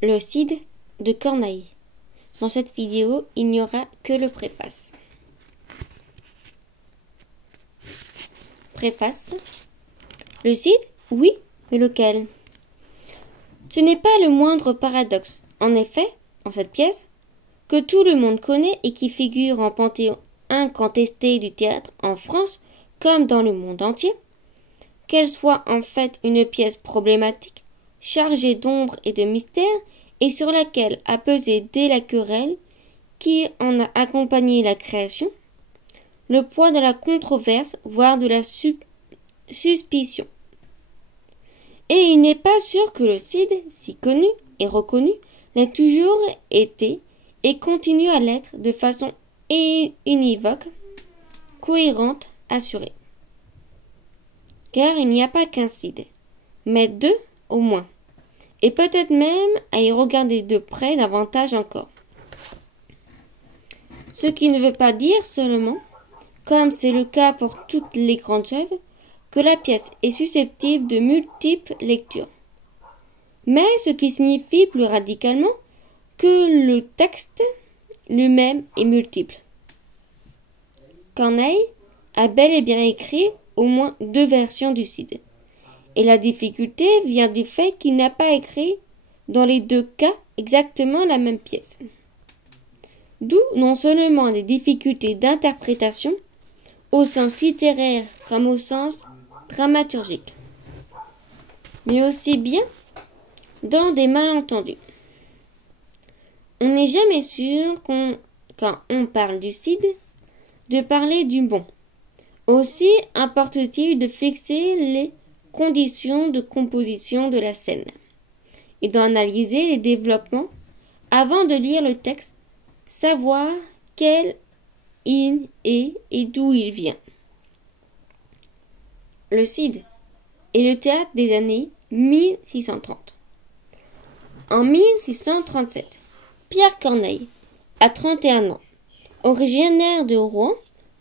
Le Cid de Corneille. Dans cette vidéo, il n'y aura que le préface. Préface. Le Cid? Oui, mais lequel? Ce n'est pas le moindre paradoxe. En effet, en cette pièce, que tout le monde connaît et qui figure en panthéon incontesté du théâtre en France comme dans le monde entier, qu'elle soit en fait une pièce problématique, chargée d'ombre et de mystère, et sur laquelle a pesé dès la querelle qui en a accompagné la création, le poids de la controverse, voire de la suspicion. Et il n'est pas sûr que le Cid, si connu et reconnu, l'ait toujours été et continue à l'être de façon univoque, cohérente, assurée. Car il n'y a pas qu'un Cid, mais deux au moins, et peut-être même à y regarder de près davantage encore. Ce qui ne veut pas dire seulement, comme c'est le cas pour toutes les grandes œuvres, que la pièce est susceptible de multiples lectures. Mais ce qui signifie plus radicalement que le texte lui-même est multiple. Corneille a bel et bien écrit au moins deux versions du Cid. Et la difficulté vient du fait qu'il n'a pas écrit dans les deux cas exactement la même pièce. D'où non seulement des difficultés d'interprétation, au sens littéraire comme au sens dramaturgique, mais aussi bien dans des malentendus. On n'est jamais sûr quand on parle du Cid, de parler du bon. Aussi importe-t-il de fixer les conditions de composition de la scène et d'en analyser les développements avant de lire le texte, savoir quel il est et d'où il vient. Le Cid est le théâtre des années 1630. En 1637, Pierre Corneille a 31 ans, originaire de Rouen,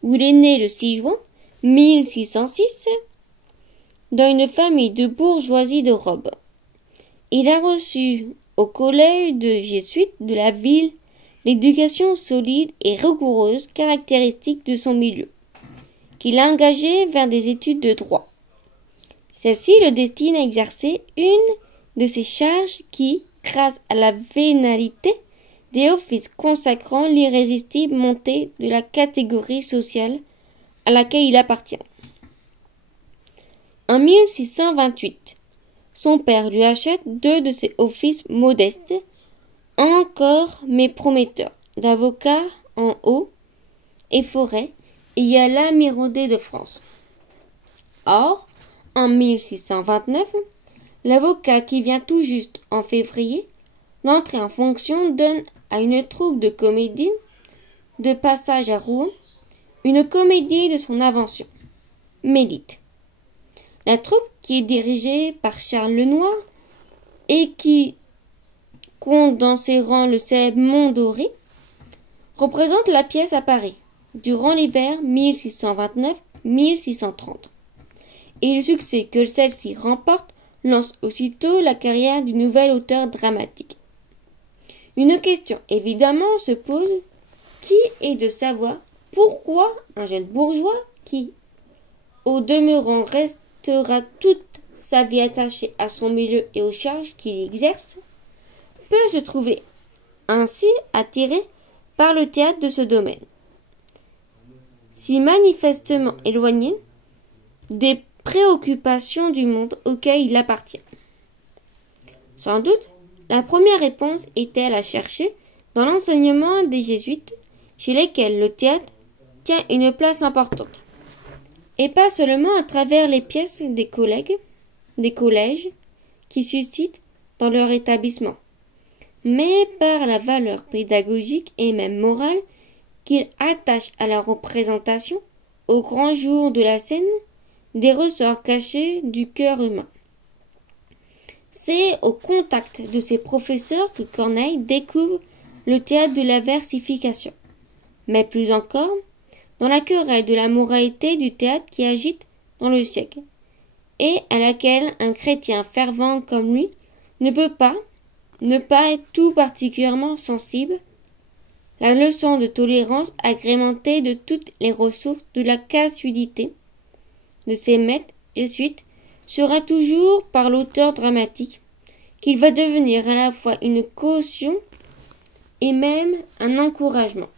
où il est né le 6 juin 1606, dans une famille de bourgeoisie de robe. Il a reçu au collège de jésuites de la ville l'éducation solide et rigoureuse caractéristique de son milieu, qu'il a engagé vers des études de droit. Celle-ci le destine à exercer une de ces charges qui, grâce à la vénalité des offices consacrant l'irrésistible montée de la catégorie sociale à laquelle il appartient. En 1628, son père lui achète deux de ses offices modestes, encore mais prometteurs, d'avocat en eau et forêt et à l'amirauté de France. Or, en 1629, l'avocat qui vient tout juste en février, l'entrée en fonction donne à une troupe de comédie de passage à Rouen une comédie de son invention, Mélite. La troupe, qui est dirigée par Charles Lenoir et qui compte dans ses rangs le célèbre Mondoré, représente la pièce à Paris durant l'hiver 1629-1630. Et le succès que celle-ci remporte lance aussitôt la carrière du nouvel auteur dramatique. Une question évidemment se pose, qui est de savoir pourquoi un jeune bourgeois qui, au demeurant, restera toute sa vie attaché à son milieu et aux charges qu'il exerce, peut se trouver ainsi attiré par le théâtre de ce domaine, si manifestement éloigné des préoccupations du monde auquel il appartient. Sans doute, la première réponse est-elle à chercher dans l'enseignement des jésuites, chez lesquels le théâtre tient une place importante, et pas seulement à travers les pièces des collèges qui suscitent dans leur établissement, mais par la valeur pédagogique et même morale qu'ils attachent à la représentation, au grand jour de la scène, des ressorts cachés du cœur humain. C'est au contact de ces professeurs que Corneille découvre le théâtre de la versification, mais plus encore dans la querelle de la moralité du théâtre qui agite dans le siècle, et à laquelle un chrétien fervent comme lui ne peut pas, ne pas être tout particulièrement sensible, la leçon de tolérance agrémentée de toutes les ressources de la casuité de ses maîtres et suites sera toujours par l'auteur dramatique qu'il va devenir à la fois une caution et même un encouragement.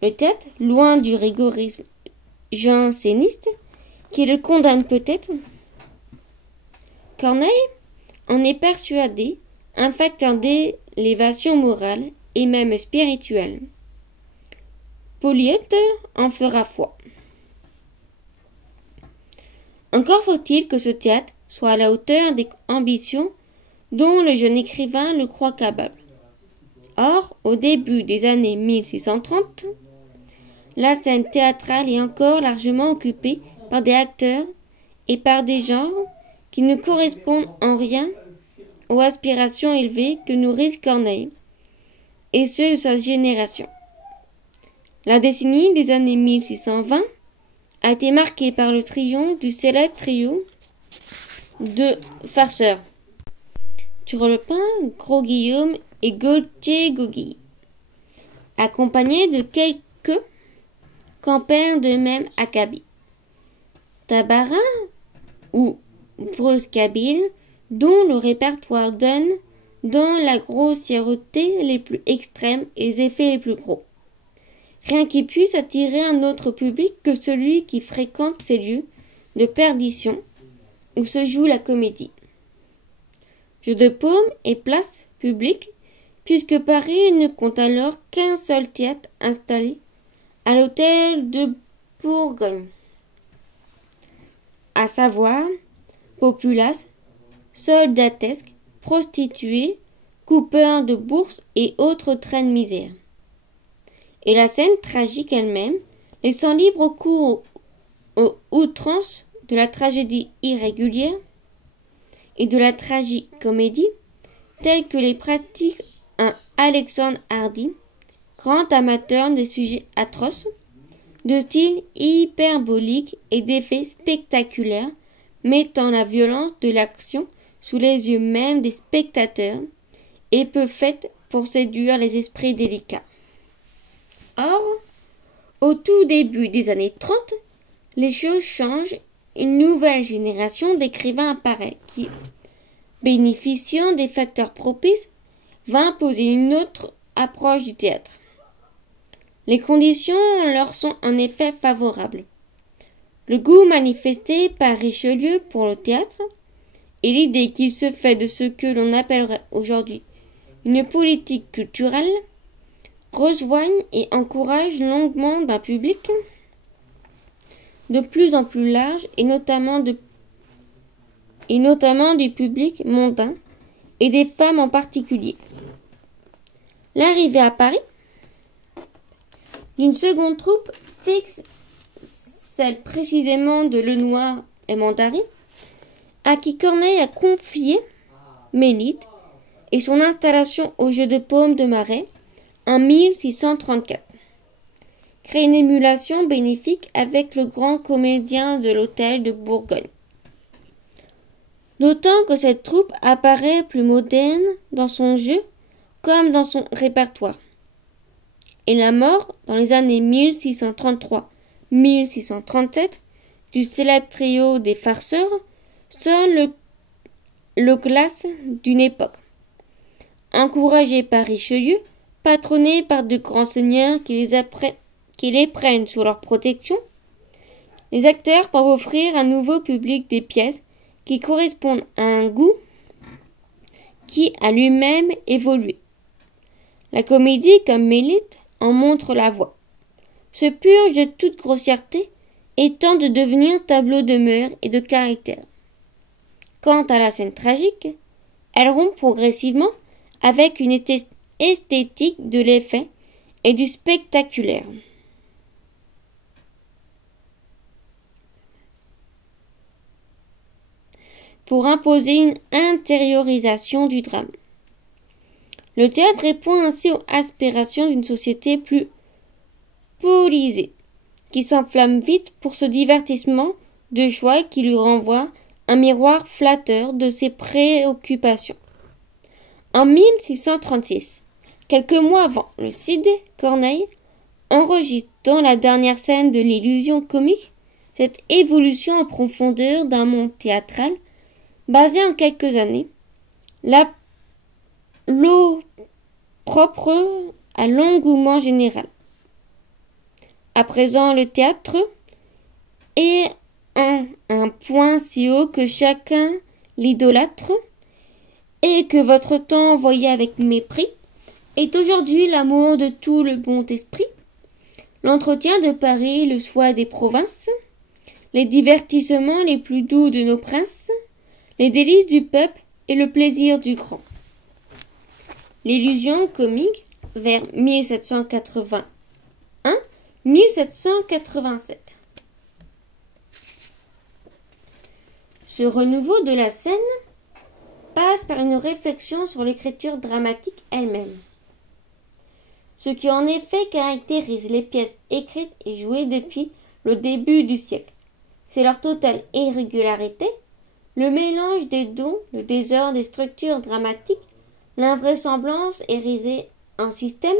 Le théâtre, loin du rigorisme janséniste qui le condamne peut-être, Corneille en est persuadé un facteur d'élévation morale et même spirituelle. Polyeucte en fera foi. Encore faut-il que ce théâtre soit à la hauteur des ambitions dont le jeune écrivain le croit capable. Or, au début des années 1630, la scène théâtrale est encore largement occupée par des acteurs et par des genres qui ne correspondent en rien aux aspirations élevées que nourrissent Corneille et ceux de sa génération. La décennie des années 1620 a été marquée par le triomphe du célèbre trio de farceurs Turlepin, Gros-Guillaume et Gauthier-Gauguille, accompagnés de quelques campères d'eux-mêmes acabit, Tabarin ou Bruscabile, dont le répertoire donne dans la grossièreté les plus extrêmes et les effets les plus gros. Rien qui puisse attirer un autre public que celui qui fréquente ces lieux de perdition où se joue la comédie. Jeu de paume et place publique, puisque Paris ne compte alors qu'un seul théâtre installé à l'hôtel de Bourgogne, à savoir populace, soldatesque, prostituées, coupeurs de bourses et autres trains de misère. Et la scène tragique elle-même, laissant libre cours aux outrances de la tragédie irrégulière et de la tragicomédie, telles que les pratique un Alexandre Hardy, grand amateur des sujets atroces, de style hyperbolique et d'effets spectaculaires, mettant la violence de l'action sous les yeux même des spectateurs et peu faite pour séduire les esprits délicats. Or, au tout début des années 30, les choses changent. Une nouvelle génération d'écrivains apparaît qui, bénéficiant des facteurs propices, va imposer une autre approche du théâtre. Les conditions leur sont en effet favorables. Le goût manifesté par Richelieu pour le théâtre et l'idée qu'il se fait de ce que l'on appellerait aujourd'hui une politique culturelle rejoignent et encouragent longuement d'un public de plus en plus large et notamment du public mondain et des femmes en particulier. L'arrivée à Paris d'une seconde troupe fixe, celle précisément de Lenoir et Mandary, à qui Corneille a confié Mélite et son installation au jeu de paume de Marais en 1634. Crée une émulation bénéfique avec le grand comédien de l'hôtel de Bourgogne. D'autant que cette troupe apparaît plus moderne dans son jeu comme dans son répertoire. Et la mort, dans les années 1633-1637, du célèbre trio des farceurs sonne le glace d'une époque. Encouragés par Richelieu, patronnés par de grands seigneurs qui les prennent sous leur protection, les acteurs peuvent offrir à un nouveau public des pièces qui correspondent à un goût qui a lui-même évolué. La comédie, comme Mélite, en montre la voie, se purge de toute grossièreté et tente de devenir tableau de mœurs et de caractère. Quant à la scène tragique, elle rompt progressivement avec une esthétique de l'effet et du spectaculaire. Pour imposer une intériorisation du drame. Le théâtre répond ainsi aux aspirations d'une société plus polisée, qui s'enflamme vite pour ce divertissement de joie qui lui renvoie un miroir flatteur de ses préoccupations. En 1636, quelques mois avant le Cid, Corneille enregistre dans la dernière scène de l'illusion comique cette évolution en profondeur d'un monde théâtral basé en quelques années, l'eau propre à l'engouement général. À présent, le théâtre est un point si haut que chacun l'idolâtre, et que votre temps envoyé avec mépris est aujourd'hui l'amour de tout le bon esprit, l'entretien de Paris, le soin des provinces, les divertissements les plus doux de nos princes, les délices du peuple et le plaisir du grand. L'illusion comique vers 1781-1787. Ce renouveau de la scène passe par une réflexion sur l'écriture dramatique elle-même. Ce qui en effet caractérise les pièces écrites et jouées depuis le début du siècle, c'est leur totale irrégularité, le mélange des dons, le désordre des structures dramatiques, l'invraisemblance érisée en système,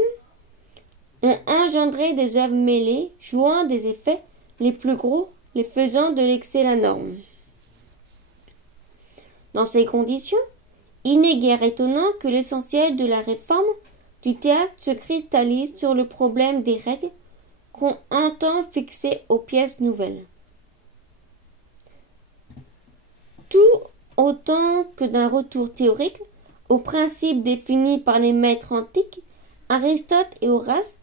ont engendré des œuvres mêlées, jouant des effets les plus gros, les faisant de l'excès la norme. Dans ces conditions, il n'est guère étonnant que l'essentiel de la réforme du théâtre se cristallise sur le problème des règles qu'on entend fixer aux pièces nouvelles. Tout autant que d'un retour théorique aux principes définis par les maîtres antiques, Aristote et Horace,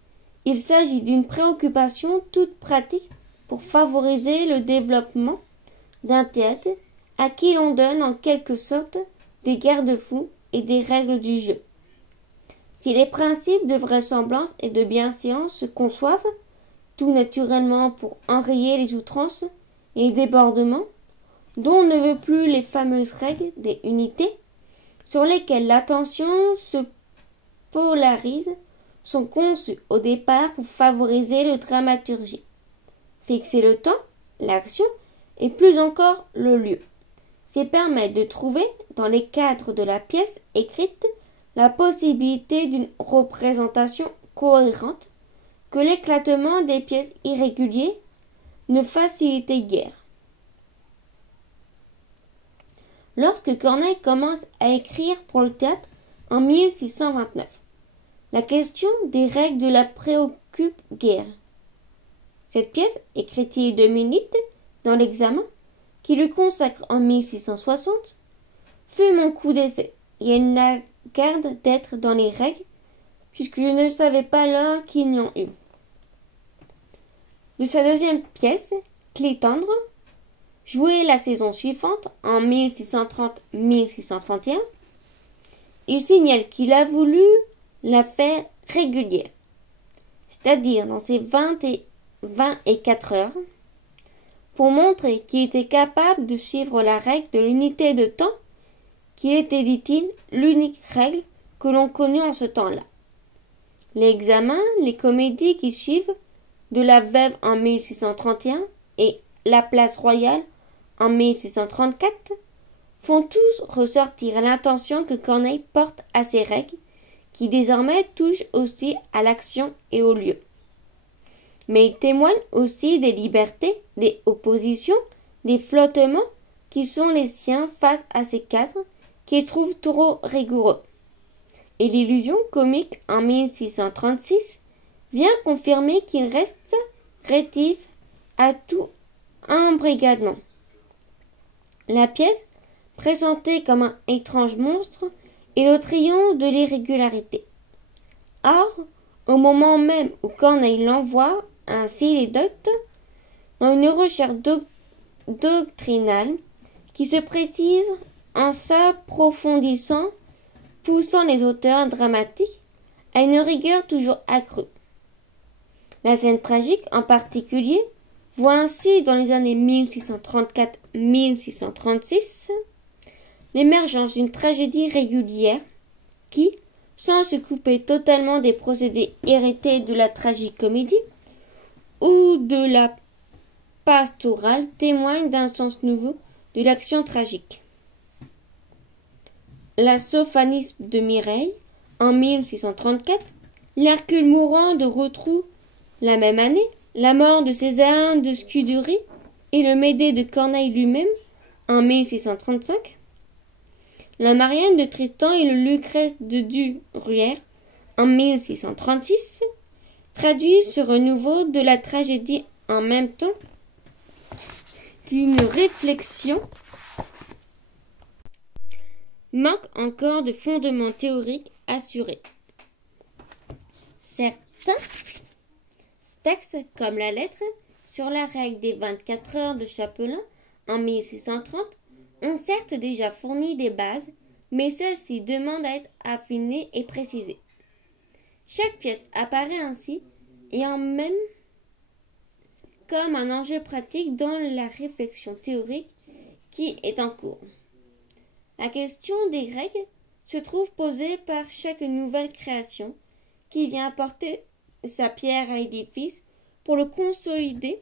il s'agit d'une préoccupation toute pratique pour favoriser le développement d'un théâtre à qui l'on donne en quelque sorte des garde-fous et des règles du jeu. Si les principes de vraisemblance et de bienséance se conçoivent, tout naturellement pour enrayer les outrances et les débordements, dont on ne veut plus les fameuses règles des unités, sur lesquelles l'attention se polarise, sont conçues au départ pour favoriser le dramaturgie, fixer le temps, l'action et plus encore le lieu. C'est permettre de trouver, dans les cadres de la pièce écrite, la possibilité d'une représentation cohérente que l'éclatement des pièces irréguliers ne facilitait guère. Lorsque Corneille commence à écrire pour le théâtre en 1629, la question des règles de la préoccupe guère. Cette pièce, écrite de minutes dans l'examen, qui lui consacre en 1660, fut mon coup d'essai, et elle n'a garde d'être dans les règles, puisque je ne savais pas l'heure qu'il y en eut. De sa deuxième pièce, Clitandre, jouée la saison suivante, en 1630-1631, il signale qu'il a voulu la faire régulière, c'est-à-dire dans ses 24 heures, pour montrer qu'il était capable de suivre la règle de l'unité de temps, qui était, dit-il, l'unique règle que l'on connut en ce temps-là. L'examen, les comédies qui suivent, de la Veuve en 1631 et La Place Royale en 1634, font tous ressortir l'intention que Corneille porte à ces règles, qui désormais touchent aussi à l'action et au lieu. Mais ils témoignent aussi des libertés, des oppositions, des flottements qui sont les siens face à ces cadres qu'il trouve trop rigoureux. Et l'illusion comique en 1636 vient confirmer qu'il reste rétif à tout embrigadement. La pièce, présentée comme un étrange monstre, est le triomphe de l'irrégularité. Or, au moment même où Corneille l'envoie ainsi les dotes, dans une recherche doctrinale qui se précise en s'approfondissant, poussant les auteurs dramatiques à une rigueur toujours accrue. La scène tragique, en particulier, voit ainsi dans les années 1634-1636 l'émergence d'une tragédie régulière qui, sans se couper totalement des procédés hérités de la tragicomédie ou de la pastorale, témoigne d'un sens nouveau de l'action tragique. la Sophanisme de Mireille en 1634, l'Hercule mourant de Rotrou la même année, la mort de César de Scuderie et le Médée de Corneille lui-même en 1635, la Marianne de Tristan et le Lucrèce de Duruyer en 1636 traduisent ce renouveau de la tragédie en même temps qu'une réflexion manque encore de fondements théoriques assurés. Certains textes, comme la lettre sur la règle des 24 heures de Chapelain en 1630, ont certes déjà fourni des bases, mais celles-ci demandent à être affinées et précisées. Chaque pièce apparaît ainsi et en même comme un enjeu pratique dans la réflexion théorique qui est en cours. La question des règles se trouve posée par chaque nouvelle création qui vient apporter sa pierre à l'édifice pour le consolider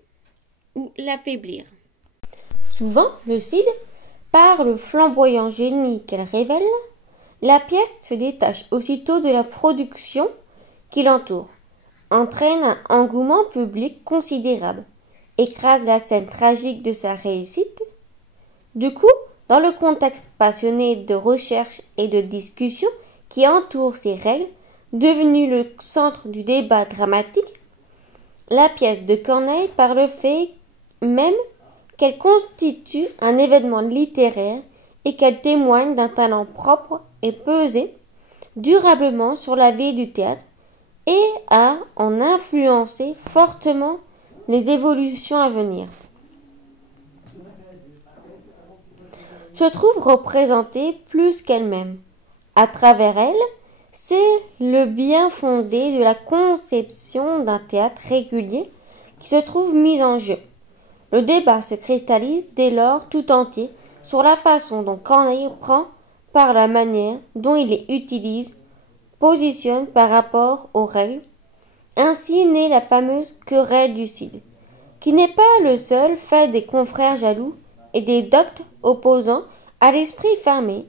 ou l'affaiblir. Souvent, le Cid, par le flamboyant génie qu'elle révèle, la pièce se détache aussitôt de la production qui l'entoure, entraîne un engouement public considérable, écrase la scène tragique de sa réussite. Du coup, dans le contexte passionné de recherche et de discussion qui entoure ces règles, devenues le centre du débat dramatique, la pièce de Corneille, par le fait même qu'elle constitue un événement littéraire et qu'elle témoigne d'un talent propre et pesé durablement sur la vie du théâtre et a en influencé fortement les évolutions à venir. Je trouve représentée plus qu'elle-même. À travers elle, c'est le bien fondé de la conception d'un théâtre régulier qui se trouve mis en jeu. Le débat se cristallise dès lors tout entier sur la façon dont Corneille prend par la manière dont il les utilise, positionne par rapport aux règles. Ainsi naît la fameuse querelle du Cid, qui n'est pas le seul fait des confrères jaloux et des doctes opposants à l'esprit fermé,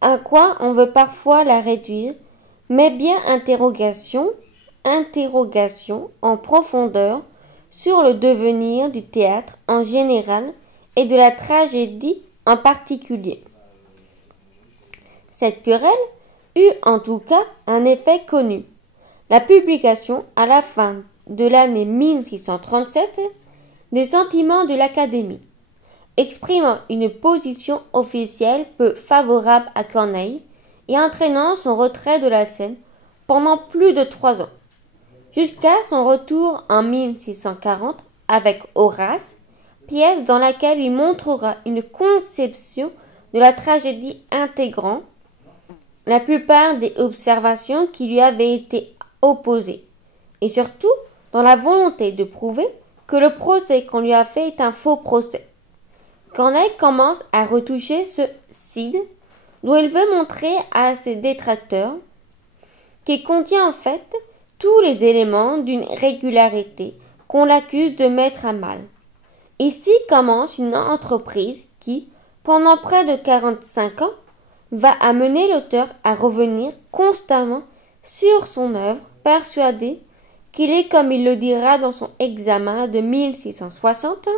à quoi on veut parfois la réduire, mais bien interrogation en profondeur sur le devenir du théâtre en général et de la tragédie en particulier. Cette querelle eut en tout cas un effet connu. La publication, à la fin de l'année 1637, des sentiments de l'Académie, exprimant une position officielle peu favorable à Corneille et entraînant son retrait de la scène pendant plus de 3 ans, jusqu'à son retour en 1640 avec Horace, pièce dans laquelle il montrera une conception de la tragédie intégrant la plupart des observations qui lui avaient été opposées, et surtout dans la volonté de prouver que le procès qu'on lui a fait est un faux procès. Corneille commence à retoucher ce Cid, dont il veut montrer à ses détracteurs qu'il contient en fait tous les éléments d'une régularité qu'on l'accuse de mettre à mal. Ici commence une entreprise qui, pendant près de 45 ans, va amener l'auteur à revenir constamment sur son œuvre, persuadé qu'il est, comme il le dira dans son examen de 1660,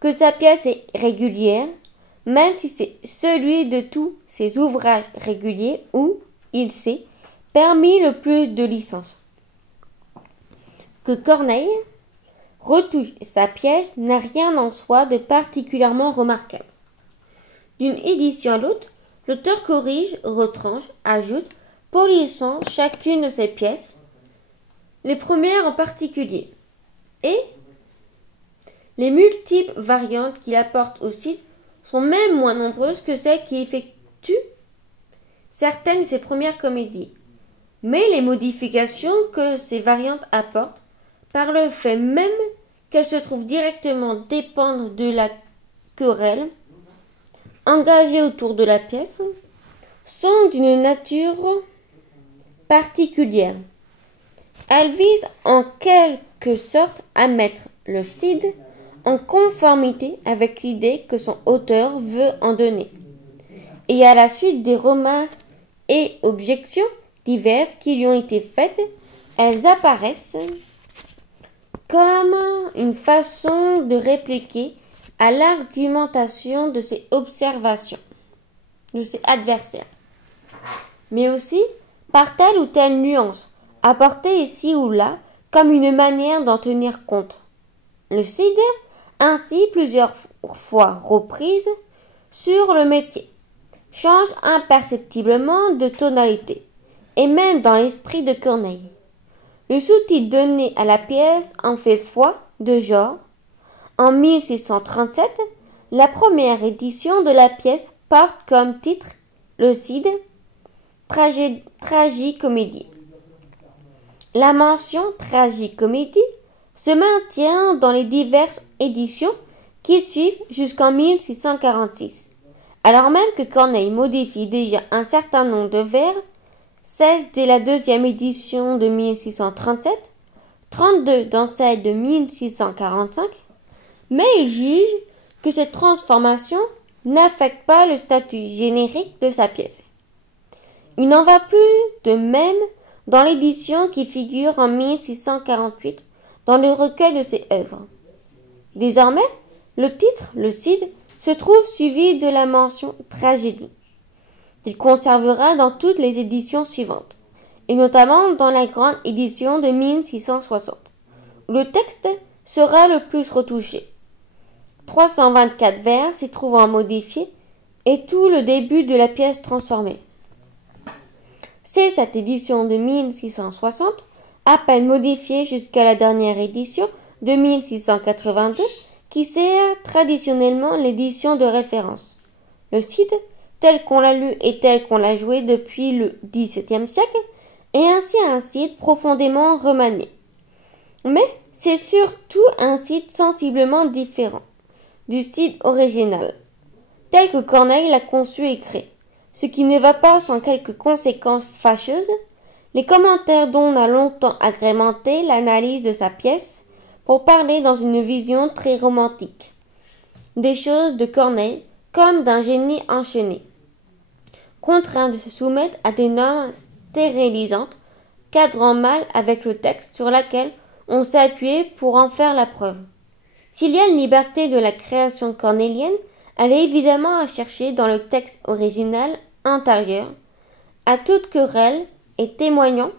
que sa pièce est régulière, même si c'est celui de tous ses ouvrages réguliers où il s'est permis le plus de licences. Que Corneille retouche sa pièce n'a rien en soi de particulièrement remarquable. D'une édition à l'autre, l'auteur corrige, retranche, ajoute, polissant chacune de ses pièces, les premières en particulier, et les multiples variantes qu'il apporte au Cid sont même moins nombreuses que celles qui effectuent certaines de ses premières comédies. Mais les modifications que ces variantes apportent, par le fait même qu'elles se trouvent directement dépendre de la querelle engagée autour de la pièce, sont d'une nature particulière. Elles visent en quelque sorte à mettre le Cid en conformité avec l'idée que son auteur veut en donner. et à la suite des remarques et objections diverses qui lui ont été faites, elles apparaissent comme une façon de répliquer à l'argumentation de ses observations, de ses adversaires, mais aussi par telle ou telle nuance, apportée ici ou là comme une manière d'en tenir compte. Le Cid, ainsi plusieurs fois reprise sur le métier, change imperceptiblement de tonalité, et même dans l'esprit de Corneille. Le sous-titre donné à la pièce en fait foi de genre. En 1637, la première édition de la pièce porte comme titre le Cid, tragicomédie. La mention tragicomédie se maintient dans les diverses éditions qui suivent jusqu'en 1646, alors même que Corneille modifie déjà un certain nombre de vers, 16 dès la deuxième édition de 1637, 32 dans celle de 1645, mais il juge que cette transformation n'affecte pas le statut générique de sa pièce. Il n'en va plus de même dans l'édition qui figure en 1648 dans le recueil de ses œuvres. Désormais, le titre, le Cid, se trouve suivi de la mention tragédie, qu'il conservera dans toutes les éditions suivantes, et notamment dans la grande édition de 1660, où le texte sera le plus retouché. 324 vers s'y trouvant modifiés, et tout le début de la pièce transformée. C'est cette édition de 1660, à peine modifiée jusqu'à la dernière édition de 1682, qui sert traditionnellement l'édition de référence. Le Cid, tel qu'on l'a lu et tel qu'on l'a joué depuis le XVIIe siècle, est ainsi un Cid profondément remanié. Mais c'est surtout un Cid sensiblement différent du Cid original, tel que Corneille l'a conçu et créé, ce qui ne va pas sans quelques conséquences fâcheuses, les commentaires dont on a longtemps agrémenté l'analyse de sa pièce pour parler dans une vision très romantique des choses de Corneille comme d'un génie enchaîné, contraint de se soumettre à des normes stérilisantes, cadrant mal avec le texte sur lequel on s'est appuyé pour en faire la preuve. S'il y a une liberté de la création cornélienne, elle est évidemment à chercher dans le texte original antérieur à toute querelle et témoignant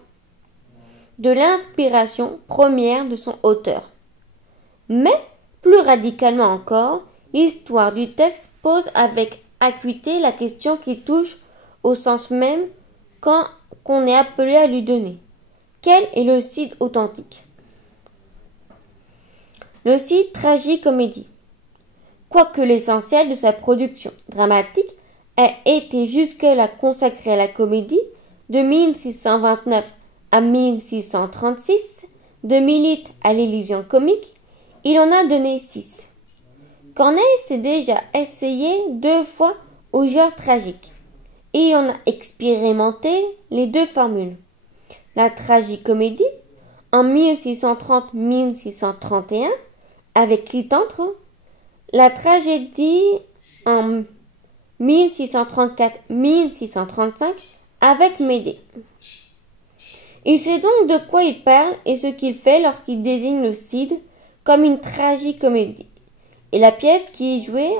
de l'inspiration première de son auteur. Mais, plus radicalement encore, l'histoire du texte pose avec acuité la question qui touche au sens même qu'on est appelé à lui donner. Quel est le Cid authentique? Le Cid tragicomédie. Quoique l'essentiel de sa production dramatique ait été jusque-là consacré à la comédie, de 1629 à 1636, de Milite à l'Élysion comique, il en a donné 6. Corneille s'est déjà essayé 2 fois au genre tragique, et il en a expérimenté les 2 formules. La tragicomédie, en 1630-1631, avec Clitantre, la tragédie en 1634-1635 avec Médée. Il sait donc de quoi il parle et ce qu'il fait lorsqu'il désigne le Cid comme une tragicomédie. Et la pièce qui est jouée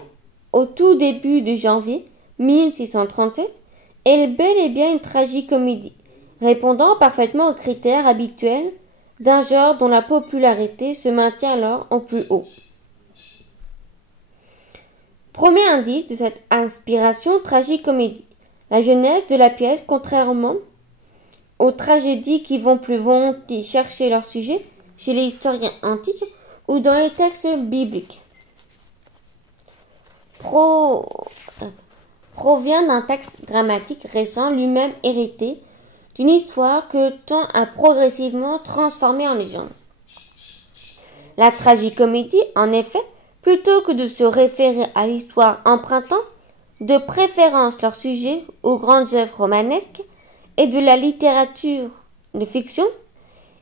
au tout début de janvier 1637 est bel et bien une tragicomédie, répondant parfaitement aux critères habituels d'un genre dont la popularité se maintient alors au plus haut. Premier indice de cette inspiration tragicomédie, la jeunesse de la pièce, contrairement aux tragédies qui vont plus volontiers chercher leur sujet chez les historiens antiques ou dans les textes bibliques, provient d'un texte dramatique récent, lui-même hérité d'une histoire que le temps a progressivement transformée en légende. La tragicomédie, en effet, plutôt que de se référer à l'histoire empruntant de préférence leur sujet aux grandes œuvres romanesques et de la littérature de fiction,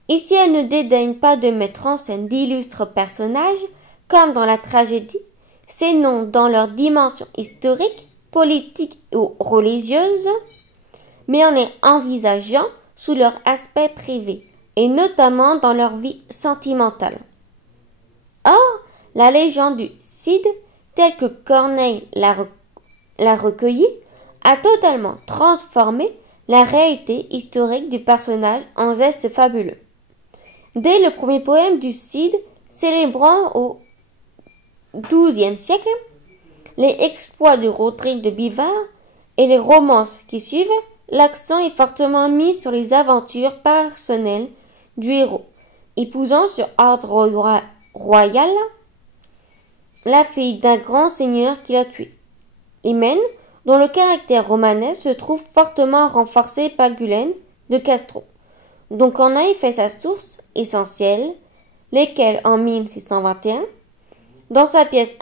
ici elle ne dédaigne pas de mettre en scène d'illustres personnages comme dans la tragédie, ces noms dans leur dimension historique politiques ou religieuses, mais en les envisageant sous leur aspect privé, et notamment dans leur vie sentimentale. Or, la légende du Cid, telle que Corneille l'a recueillie, a totalement transformé la réalité historique du personnage en geste fabuleux. Dès le premier poème du Cid, célébrant au XIIe siècle les exploits de Rodrigue de Bivar et les romances qui suivent, l'accent est fortement mis sur les aventures personnelles du héros, épousant sur ordre royal la fille d'un grand seigneur qui l'a tué. Hymen, dont le caractère romanesque se trouve fortement renforcé par Guylaine de Castro, dont Corneille fait sa source essentielle, lesquelles en 1621, dans sa pièce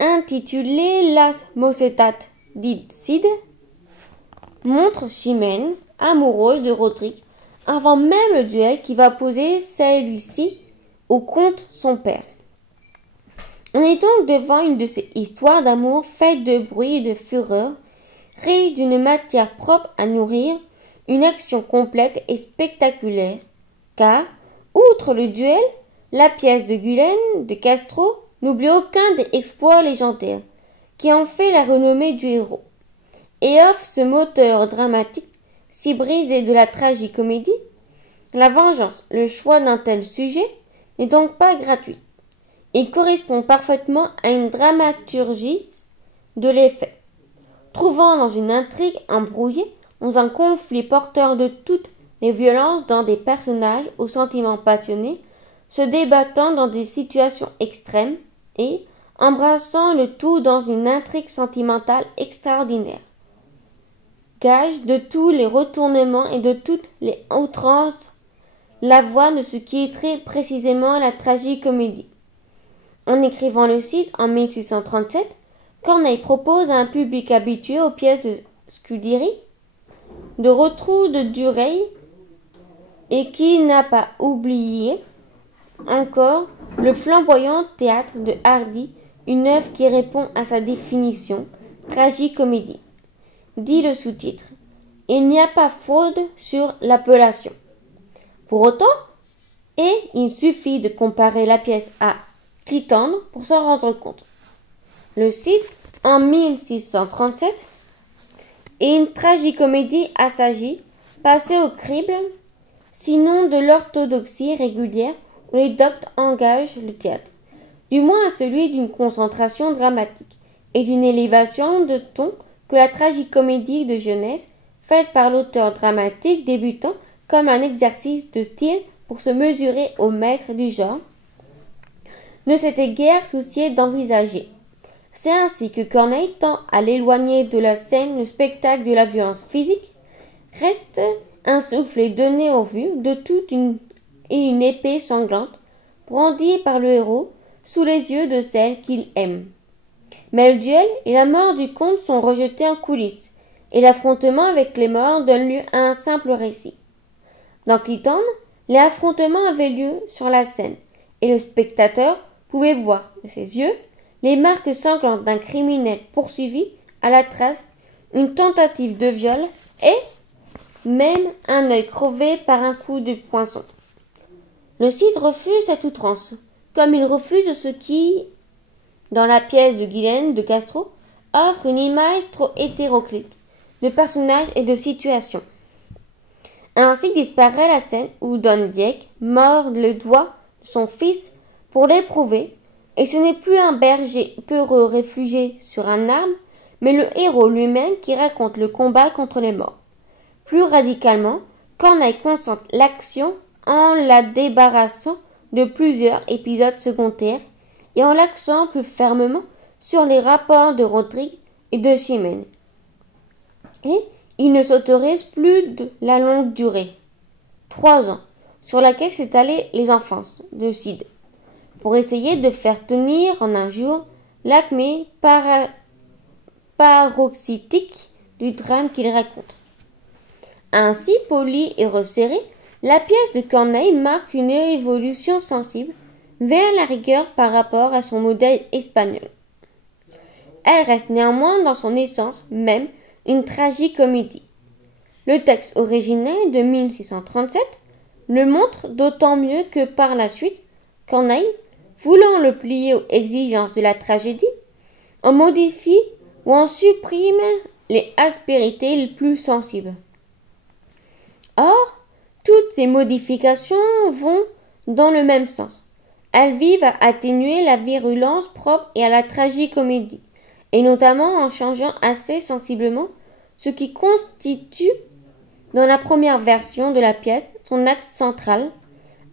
intitulée Las Mocétates dit Cid, montre Chimène, amoureuse de Rodrigue, avant même le duel qui va poser celui-ci au comte son père. On est donc devant une de ces histoires d'amour faites de bruit et de fureur, riche d'une matière propre à nourrir une action complexe et spectaculaire, car, outre le duel, la pièce de Guylaine de Castro n'oublie aucun des exploits légendaires qui en fait la renommée du héros, et offre ce moteur dramatique si brisé de la tragicomédie. La vengeance, le choix d'un tel sujet, n'est donc pas gratuit. Il correspond parfaitement à une dramaturgie de l'effet, trouvant dans une intrigue embrouillée, dans un conflit porteur de toutes les violences dans des personnages aux sentiments passionnés, se débattant dans des situations extrêmes et embrassant le tout dans une intrigue sentimentale extraordinaire. Gage de tous les retournements et de toutes les outrances, la voix de ce qui est très précisément la tragicomédie. En écrivant le Cid en 1637, Corneille propose à un public habitué aux pièces de Scudéry, de Rotrou de Dureil, et qui n'a pas oublié encore le flamboyant théâtre de Hardy, une œuvre qui répond à sa définition, tragicomédie. Dit le sous-titre, il n'y a pas fraude sur l'appellation. Pour autant, et il suffit de comparer la pièce à Clitandre pour s'en rendre compte. Le Cid, en 1637, est une tragicomédie assagie, passée au crible, sinon de l'orthodoxie régulière où les doctes engagent le théâtre, du moins à celui d'une concentration dramatique et d'une élévation de ton que la tragicomédie de jeunesse, faite par l'auteur dramatique débutant comme un exercice de style pour se mesurer au maître du genre, ne s'était guère soucié d'envisager. C'est ainsi que Corneille tend à l'éloigner de la scène le spectacle de la violence physique, reste un soufflet donné aux vues de toute une épée sanglante, brandie par le héros sous les yeux de celle qu'il aime. Mais le duel et la mort du comte sont rejetés en coulisses, et l'affrontement avec les morts donne lieu à un simple récit. Dans Clitandre, les affrontements avaient lieu sur la scène, et le spectateur pouvait voir de ses yeux les marques sanglantes d'un criminel poursuivi à la trace, une tentative de viol et même un œil crevé par un coup de poinçon. Le Cid refuse cette outrance, comme il refuse ce qui, dans la pièce de Guylaine de Castro, offre une image trop hétéroclite de personnages et de situations. Ainsi disparaît la scène où Don Dieck mord le doigt de son fils pour l'éprouver, et ce n'est plus un berger peureux réfugié sur un arbre, mais le héros lui-même qui raconte le combat contre les morts. Plus radicalement, Corneille concentre l'action en la débarrassant de plusieurs épisodes secondaires et en l'accent plus fermement sur les rapports de Rodrigue et de Chimène. Et il ne s'autorise plus de la longue durée, 3 ans, sur laquelle s'étalaient les enfances de Cid, pour essayer de faire tenir en un jour l'acmé paroxytique du drame qu'il raconte. Ainsi polie et resserrée, la pièce de Corneille marque une évolution sensible vers la rigueur par rapport à son modèle espagnol. Elle reste néanmoins dans son essence même une tragicomédie. Le texte originel de 1637 le montre d'autant mieux que par la suite, Corneille, voulant le plier aux exigences de la tragédie, en modifie ou en supprime les aspérités les plus sensibles. Or, toutes ces modifications vont dans le même sens. Elles visent à atténuer la virulence propre et à la tragicomédie, et notamment en changeant assez sensiblement ce qui constitue dans la première version de la pièce son axe central,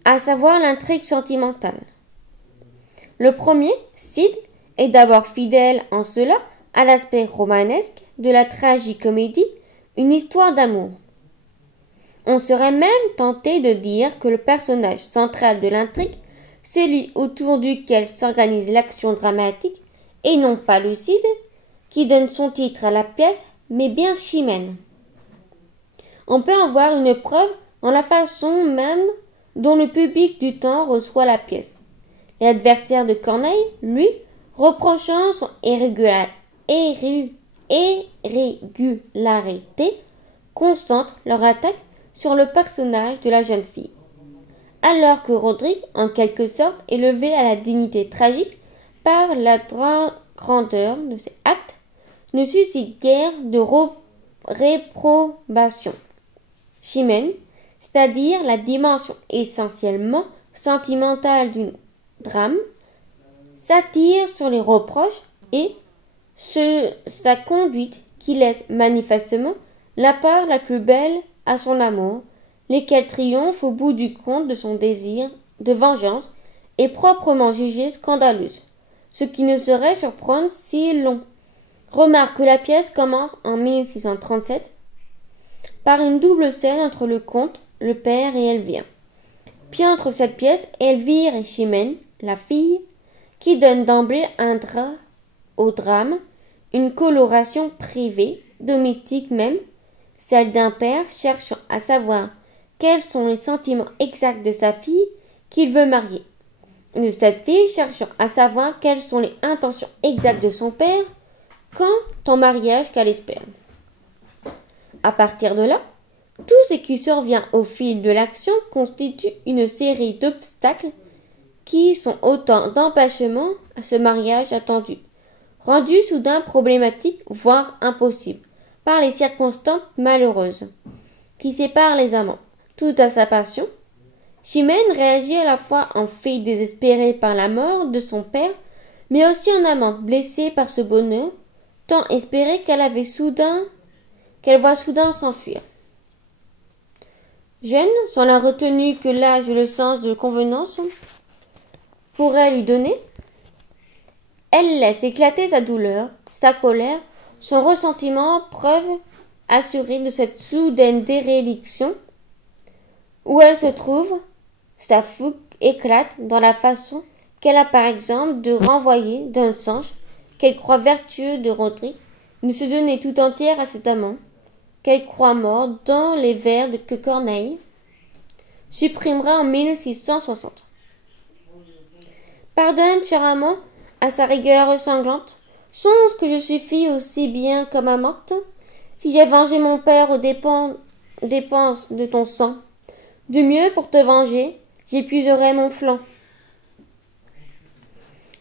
à savoir l'intrigue sentimentale. Le premier, Cid, est d'abord fidèle en cela à l'aspect romanesque de la tragicomédie, une histoire d'amour. On serait même tenté de dire que le personnage central de l'intrigue, celui autour duquel s'organise l'action dramatique, et non pas le Cid, qui donne son titre à la pièce, mais bien Chimène. On peut en voir une preuve dans la façon même dont le public du temps reçoit la pièce. L'adversaire de Corneille, lui, reprochant son irrégularité, concentre leur attaque sur le personnage de la jeune fille. Alors que Roderick, en quelque sorte, est levé à la dignité tragique par la grandeur de ses actes, ne suscite guère de réprobation. Chimène, c'est-à-dire la dimension essentiellement sentimentale du drame, s'attire sur les reproches et sa conduite qui laisse manifestement la part la plus belle à son amour, lesquels triomphent au bout du compte de son désir de vengeance est proprement jugée scandaleuse, ce qui ne saurait surprendre si l'on remarque que la pièce commence en 1637 par une double scène entre le comte, le père et Elvire. Puis entre cette pièce, Elvire et Chimène, la fille, qui donne d'emblée au drame une coloration privée, domestique même, celle d'un père cherchant à savoir quels sont les sentiments exacts de sa fille qu'il veut marier, et de cette fille cherchant à savoir quelles sont les intentions exactes de son père quant au mariage qu'elle espère. À partir de là, tout ce qui survient au fil de l'action constitue une série d'obstacles qui sont autant d'empêchements à ce mariage attendu, rendu soudain problématique, voire impossible, par les circonstances malheureuses qui séparent les amants. Tout à sa passion, Chimène réagit à la fois en fille désespérée par la mort de son père, mais aussi en amante blessée par ce bonheur, tant espéré qu'elle voit soudain s'enfuir. Jeune, sans la retenue que l'âge et le sens de convenance pourraient lui donner, elle laisse éclater sa douleur, sa colère, son ressentiment, preuve assurée de cette soudaine déréliction où elle se trouve. Sa fougue éclate dans la façon qu'elle a par exemple de renvoyer d'un sens qu'elle croit vertueux de Roderick, de se donner tout entière à cet amant, qu'elle croit mort dans les vers que Corneille supprimera en 1660. Pardonne, cher amant, à sa rigueur sanglante, songe que je suis fille aussi bien comme amante. Si j'ai vengé mon père aux dépenses de ton sang, de mieux pour te venger, j'épuiserai mon flanc.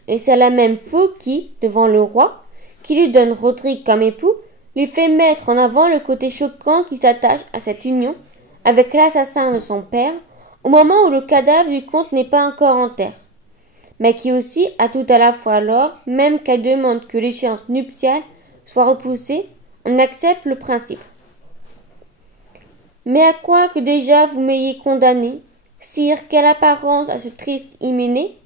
Et c'est la même fougue qui, devant le roi, qui lui donne Roderick comme époux, lui fait mettre en avant le côté choquant qui s'attache à cette union avec l'assassin de son père, au moment où le cadavre du comte n'est pas encore en terre, mais qui aussi a tout à la fois alors, même qu'elle demande que l'échéance nuptiale soit repoussée, on accepte le principe. Mais à quoi que déjà vous m'ayez condamné, sire, quelle apparence à ce triste hyménée,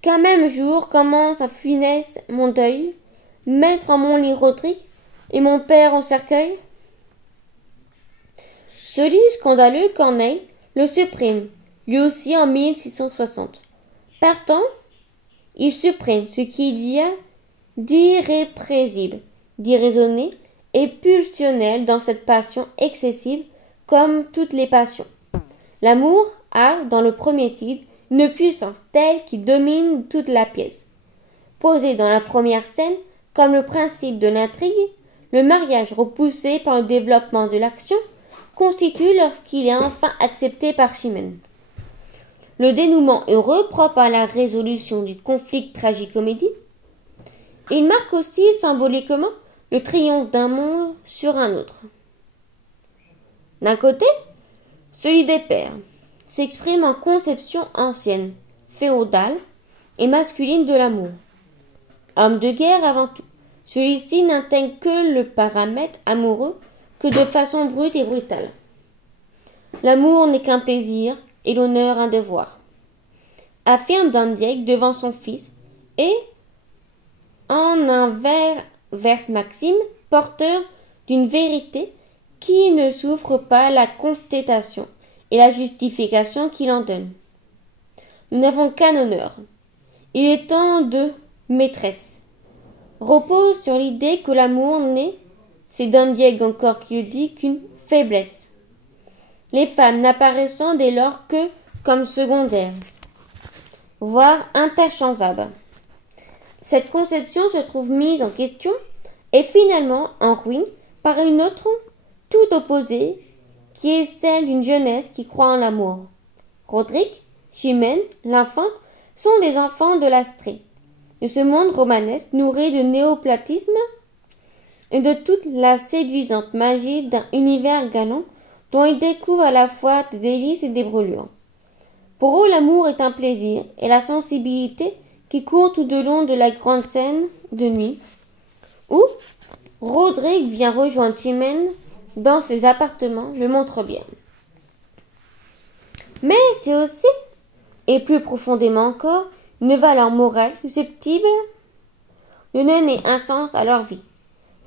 qu'un même jour commence à funeste mon deuil, mettre en mon lit Roderick et mon père en cercueil? Ce lit scandaleux, Corneille le supprime, lui aussi en 1660. Partant, il supprime ce qu'il y a d'irrépressible, d'irraisonné et pulsionnel dans cette passion excessive comme toutes les passions. L'amour a, dans le premier Cid, une puissance telle qu'il domine toute la pièce. Posé dans la première scène, Comme le principe de l'intrigue, le mariage repoussé par le développement de l'action constitue lorsqu'il est enfin accepté par Chimène. Le dénouement heureux propre à la résolution du conflit tragicomédie. Il marque aussi symboliquement le triomphe d'un monde sur un autre. D'un côté, celui des pères s'exprime en conception ancienne, féodale et masculine de l'amour. Homme de guerre avant tout, celui-ci n'intègre que le paramètre amoureux que de façon brute et brutale. L'amour n'est qu'un plaisir et l'honneur un devoir, affirme Dandiek devant son fils et, en un vers maxime porteur d'une vérité qui ne souffre pas la constatation et la justification qu'il en donne. Nous n'avons qu'un honneur. Il est temps de maîtresse. Repose sur l'idée que l'amour n'est, c'est Dandiek encore qui le dit, qu'une faiblesse. Les femmes n'apparaissant dès lors que comme secondaires, voire interchangeables. Cette conception se trouve mise en question et finalement en ruine par une autre tout opposée qui est celle d'une jeunesse qui croit en l'amour. Roderick, Chimène, l'enfant sont des enfants de l'Astrée, de ce monde romanesque nourri de néoplatisme et de toute la séduisante magie d'un univers galant dont ils découvrent à la fois des délices et des brûlures. Pour eux, l'amour est un plaisir et la sensibilité qui court tout au long de la grande scène de nuit, où Roderick vient rejoindre Chimène dans ses appartements, le montre bien. Mais c'est aussi, et plus profondément encore, une valeur morale susceptible de donner un sens à leur vie,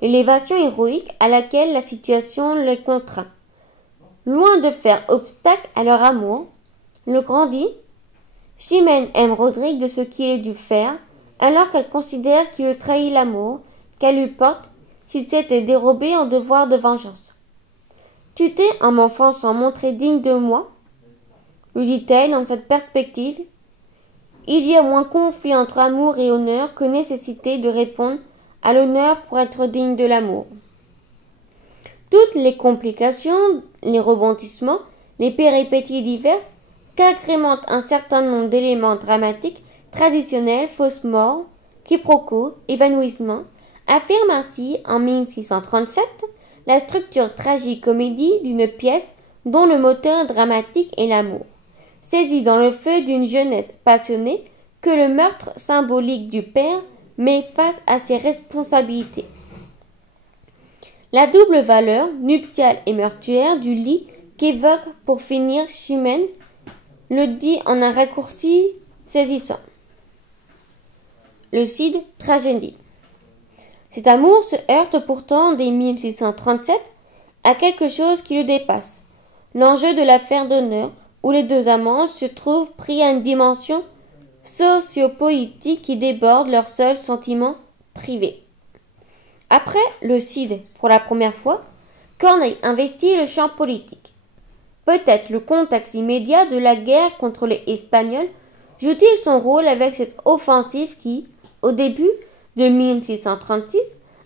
l'élévation héroïque à laquelle la situation les contraint. Loin de faire obstacle à leur amour, le grandit, Chimène aime Roderick de ce qu'il est dû faire, alors qu'elle considère qu'il trahit l'amour qu'elle lui porte s'il s'était dérobé en devoir de vengeance. Tu t'es, en m'offensant, montré digne de moi, lui dit-elle dans cette perspective. Il y a moins conflit entre amour et honneur que nécessité de répondre à l'honneur pour être digne de l'amour. Toutes les complications, les rebondissements, les péripéties diverses qu'agrémentent un certain nombre d'éléments dramatiques traditionnels, fausses morts, quiproquos, évanouissements, affirment ainsi en 1637 la structure tragique-comédie d'une pièce dont le moteur dramatique est l'amour, saisi dans le feu d'une jeunesse passionnée que le meurtre symbolique du père met face à ses responsabilités. La double valeur, nuptiale et meurtrière, du lit qu'évoque pour finir Chimène le dit en un raccourci saisissant. Le Cid, tragédie. Cet amour se heurte pourtant dès 1637 à quelque chose qui le dépasse, l'enjeu de l'affaire d'honneur où les deux amants se trouvent pris à une dimension sociopolitique qui déborde leurs seuls sentiments privés. Après le Cid, pour la première fois, Corneille investit le champ politique. Peut-être le contexte immédiat de la guerre contre les Espagnols joue-t-il son rôle avec cette offensive qui, au début de 1636,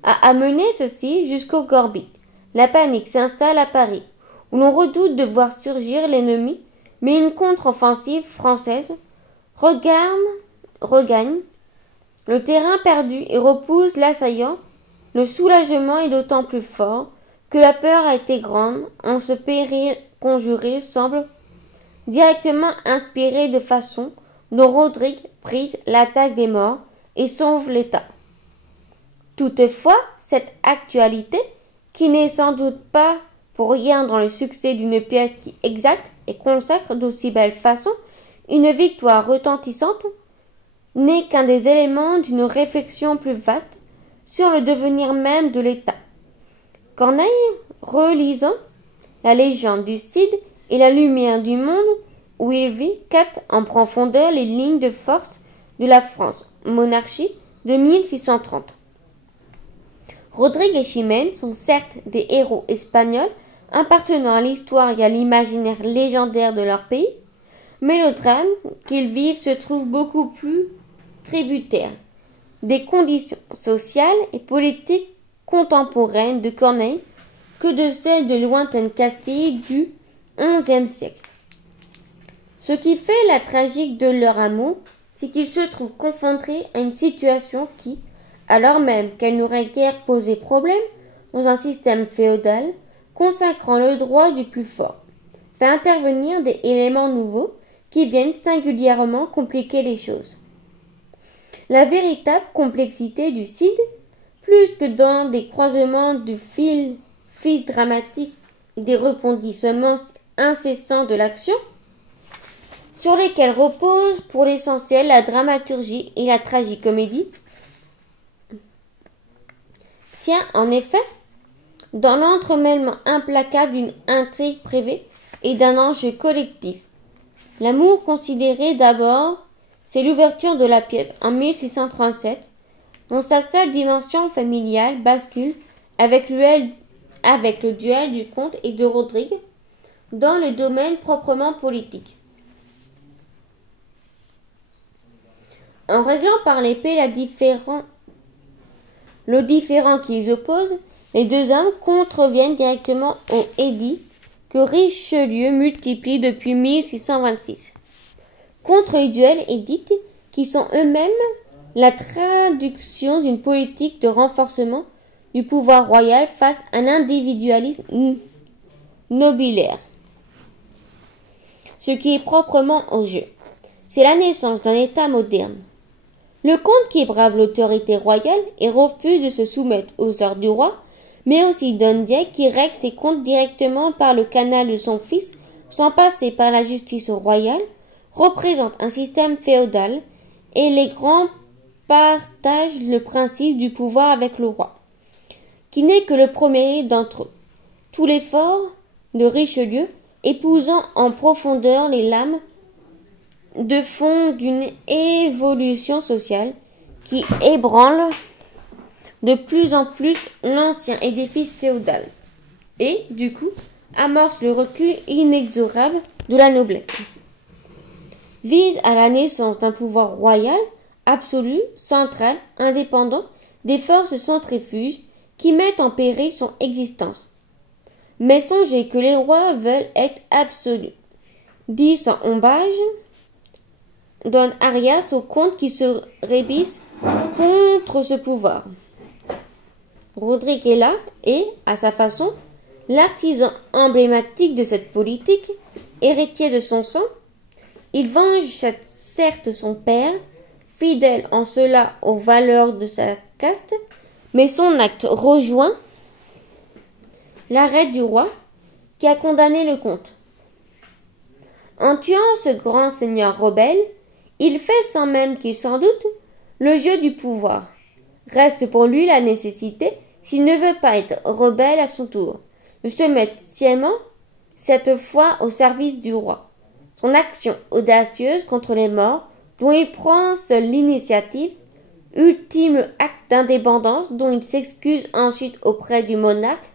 a amené ceci jusqu'au Gorbis. La panique s'installe à Paris, où l'on redoute de voir surgir l'ennemi, mais une contre-offensive française regagne le terrain perdu et repousse l'assaillant. Le soulagement est d'autant plus fort que la peur a été grande, en ce péril conjuré semble directement inspiré de façon dont Roderick prise l'attaque des morts et sauve l'État. Toutefois, cette actualité, qui n'est sans doute pas pour rien dans le succès d'une pièce qui exalte et consacre d'aussi belle façon une victoire retentissante, n'est qu'un des éléments d'une réflexion plus vaste sur le devenir même de l'État. Corneille, relisant la légende du Cid et la lumière du monde où il vit, capte en profondeur les lignes de force de la France monarchie de 1630. Roderick et Chimène sont certes des héros espagnols appartenant à l'histoire et à l'imaginaire légendaire de leur pays, mais le drame qu'ils vivent se trouve beaucoup plus tributaire des conditions sociales et politiques contemporaines de Corneille que de celles de lointaine Castille du XIe siècle. Ce qui fait la tragique de leur amour, c'est qu'ils se trouvent confrontés à une situation qui, alors même qu'elle n'aurait guère posé problème dans un système féodal, consacrant le droit du plus fort, fait intervenir des éléments nouveaux qui viennent singulièrement compliquer les choses. La véritable complexité du Cid, plus que dans des croisements du fil dramatique et des rebondissements incessants de l'action, sur lesquels reposent pour l'essentiel la dramaturgie et la tragicomédie, tient en effet dans l'entremêlement implacable d'une intrigue privée et d'un enjeu collectif. L'amour considéré d'abord, c'est l'ouverture de la pièce en 1637, dont sa seule dimension familiale bascule avec le duel du comte et de Rodrigue dans le domaine proprement politique. En réglant par l'épée le différend qui les oppose, les deux hommes contreviennent directement au édit que Richelieu multiplie depuis 1626. Contre les duels édits qui sont eux-mêmes la traduction d'une politique de renforcement du pouvoir royal face à l'individualisme nobiliaire. Ce qui est proprement au jeu, c'est la naissance d'un État moderne. Le comte qui brave l'autorité royale et refuse de se soumettre aux ordres du roi, mais aussi Dondier qui règle ses comptes directement par le canal de son fils sans passer par la justice royale, représente un système féodal et les grands partagent le principe du pouvoir avec le roi, qui n'est que le premier d'entre eux. Tout l'effort de Richelieu épousant en profondeur les lames de fond d'une évolution sociale qui ébranle de plus en plus l'ancien édifice féodal et, du coup, amorce le recul inexorable de la noblesse. Vise à la naissance d'un pouvoir royal, absolu, central, indépendant, des forces centrifuges qui mettent en péril son existence. Mais songez que les rois veulent être absolus. Dit sans ombage, donne Arias au comte qui se rébisse contre ce pouvoir. Rodrigue est là et, à sa façon, l'artisan emblématique de cette politique, héritier de son sang. Il venge certes son père, fidèle en cela aux valeurs de sa caste, mais son acte rejoint l'arrêt du roi qui a condamné le comte. En tuant ce grand seigneur rebelle, il fait sans même qu'il s'en doute le jeu du pouvoir. Reste pour lui la nécessité, s'il ne veut pas être rebelle à son tour, de se mettre sciemment, cette fois au service du roi. Son action audacieuse contre les morts, dont il prend seul l'initiative, ultime acte d'indépendance dont il s'excuse ensuite auprès du monarque,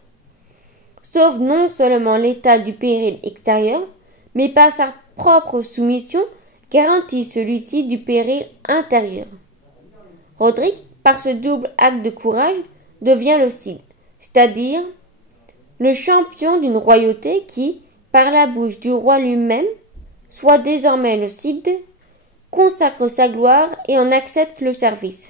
sauve non seulement l'état du péril extérieur, mais par sa propre soumission garantit celui-ci du péril intérieur. Rodrigue, par ce double acte de courage, devient le Cid, c'est-à-dire le champion d'une royauté qui, par la bouche du roi lui-même, soit désormais le Cid, consacre sa gloire et en accepte le service.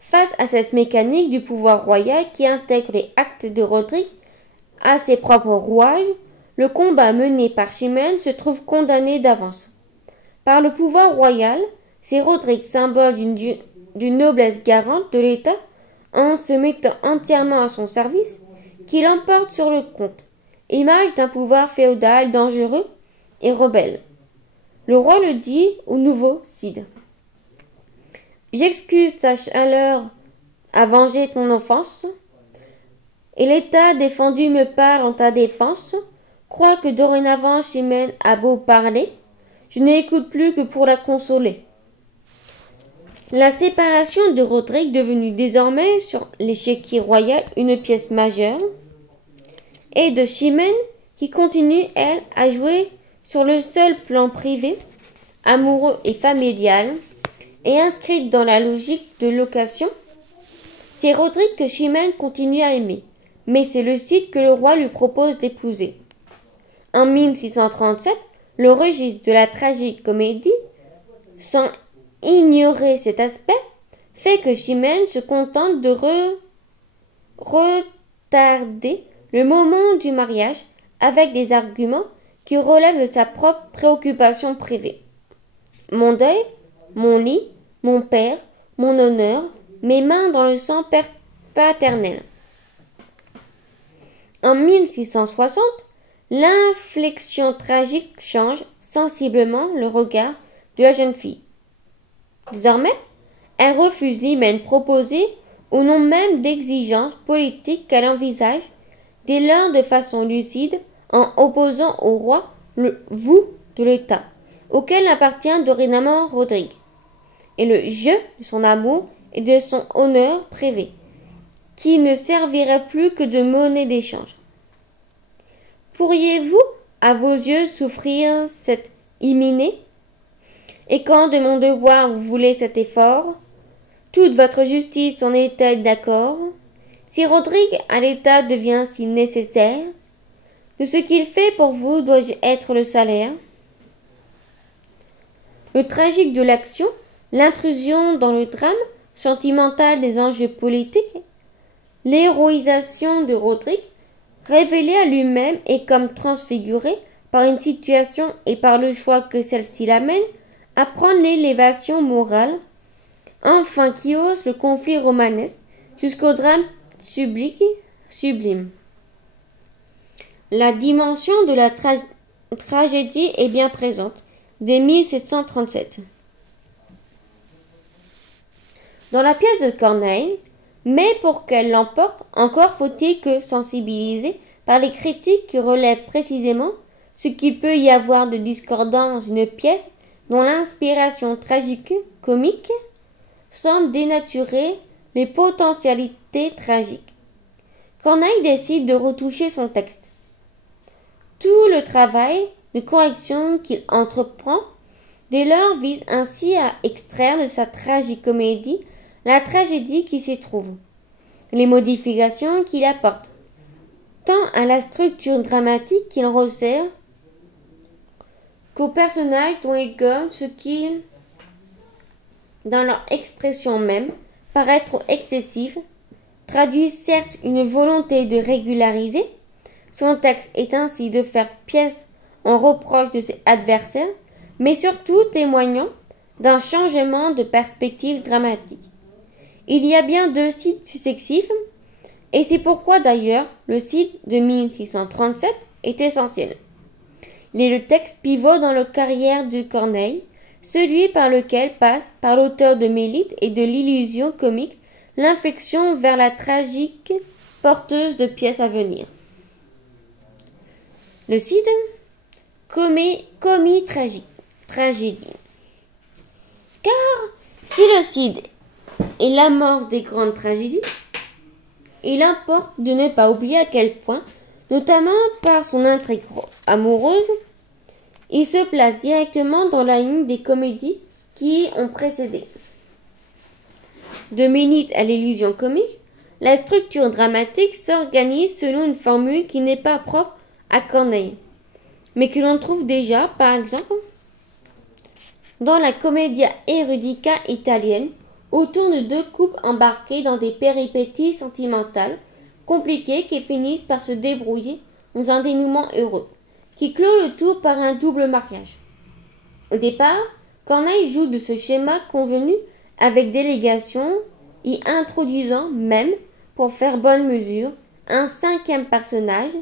Face à cette mécanique du pouvoir royal qui intègre les actes de Rodrigue à ses propres rouages, le combat mené par Chimène se trouve condamné d'avance. Par le pouvoir royal, c'est Rodrigue, symbole d'une noblesse garante de l'État, en se mettant entièrement à son service, qui l'emporte sur le comte, image d'un pouvoir féodal dangereux et rebelle. Le roi le dit au nouveau Cid. J'excuse ta chaleur à venger ton offense, et l'État défendu me parle en ta défense. Crois que dorénavant Chimène a beau parler, je n'écoute plus que pour la consoler. La séparation de Rodrigue, devenue désormais sur l'échiquier royal une pièce majeure, et de Chimène, qui continue, elle, à jouer sur le seul plan privé, amoureux et familial, et inscrite dans la logique de location, c'est Roderick que Chimène continue à aimer, mais c'est le Cid que le roi lui propose d'épouser. En 1637, le registre de la tragicomédie, sans ignorer cet aspect, fait que Chimène se contente de retarder le moment du mariage avec des arguments qui relèvent de sa propre préoccupation privée. Mon deuil, mon lit, mon père, mon honneur, mes mains dans le sang paternel. En 1660, l'inflexion tragique change sensiblement le regard de la jeune fille. Désormais, elle refuse l'hymen proposé au nom même d'exigences politiques qu'elle envisage, dès lors de façon lucide, en opposant au roi le « vous » de l'État, auquel appartient dorénavant Roderick, et le « je » de son amour et de son honneur privé, qui ne servirait plus que de monnaie d'échange. Pourriez-vous, à vos yeux, souffrir cette hyménée? Et quand de mon devoir vous voulez cet effort, toute votre justice en est-elle d'accord? Si Roderick à l'État devient si nécessaire, de ce qu'il fait pour vous dois-je être le salaire? Le tragique de l'action, l'intrusion dans le drame sentimental des enjeux politiques, l'héroïsation de Roderick, révélé à lui-même et comme transfiguré par une situation et par le choix que celle-ci l'amène à prendre l'élévation morale, enfin qui hausse le conflit romanesque jusqu'au drame sublime. La dimension de la tragédie est bien présente dès 1737. Dans la pièce de Corneille, mais pour qu'elle l'emporte, encore faut-il que, sensibilisée par les critiques qui relèvent précisément ce qu'il peut y avoir de discordant dans une pièce dont l'inspiration tragique, comique, semble dénaturer les potentialités tragiques, Corneille décide de retoucher son texte. Tout le travail de correction qu'il entreprend dès lors vise ainsi à extraire de sa tragicomédie la tragédie qui s'y trouve, les modifications qu'il apporte, tant à la structure dramatique qu'il resserre qu'aux personnages dont il gomme ce qui, dans leur expression même, paraît trop excessif, traduit certes une volonté de régulariser. Son texte est ainsi de faire pièce en reproche de ses adversaires, mais surtout témoignant d'un changement de perspective dramatique. Il y a bien deux Cids successifs, et c'est pourquoi d'ailleurs le Cid de 1637 est essentiel. Il est le texte pivot dans la carrière de Corneille, celui par lequel passe, par l'auteur de Mélite et de l'illusion comique, l'inflexion vers la tragique porteuse de pièces à venir. Le Cid, commis tragique, tragédie. Car si le Cid est l'amorce des grandes tragédies, il importe de ne pas oublier à quel point, notamment par son intrigue amoureuse, il se place directement dans la ligne des comédies qui ont précédé. De Mélite à l'illusion comique, la structure dramatique s'organise selon une formule qui n'est pas propre à Corneille, mais que l'on trouve déjà, par exemple, dans la Commedia erudica italienne, autour de deux couples embarqués dans des péripéties sentimentales compliquées qui finissent par se débrouiller dans un dénouement heureux, qui clôt le tout par un double mariage. Au départ, Corneille joue de ce schéma convenu avec délégation, y introduisant même, pour faire bonne mesure, un cinquième personnage,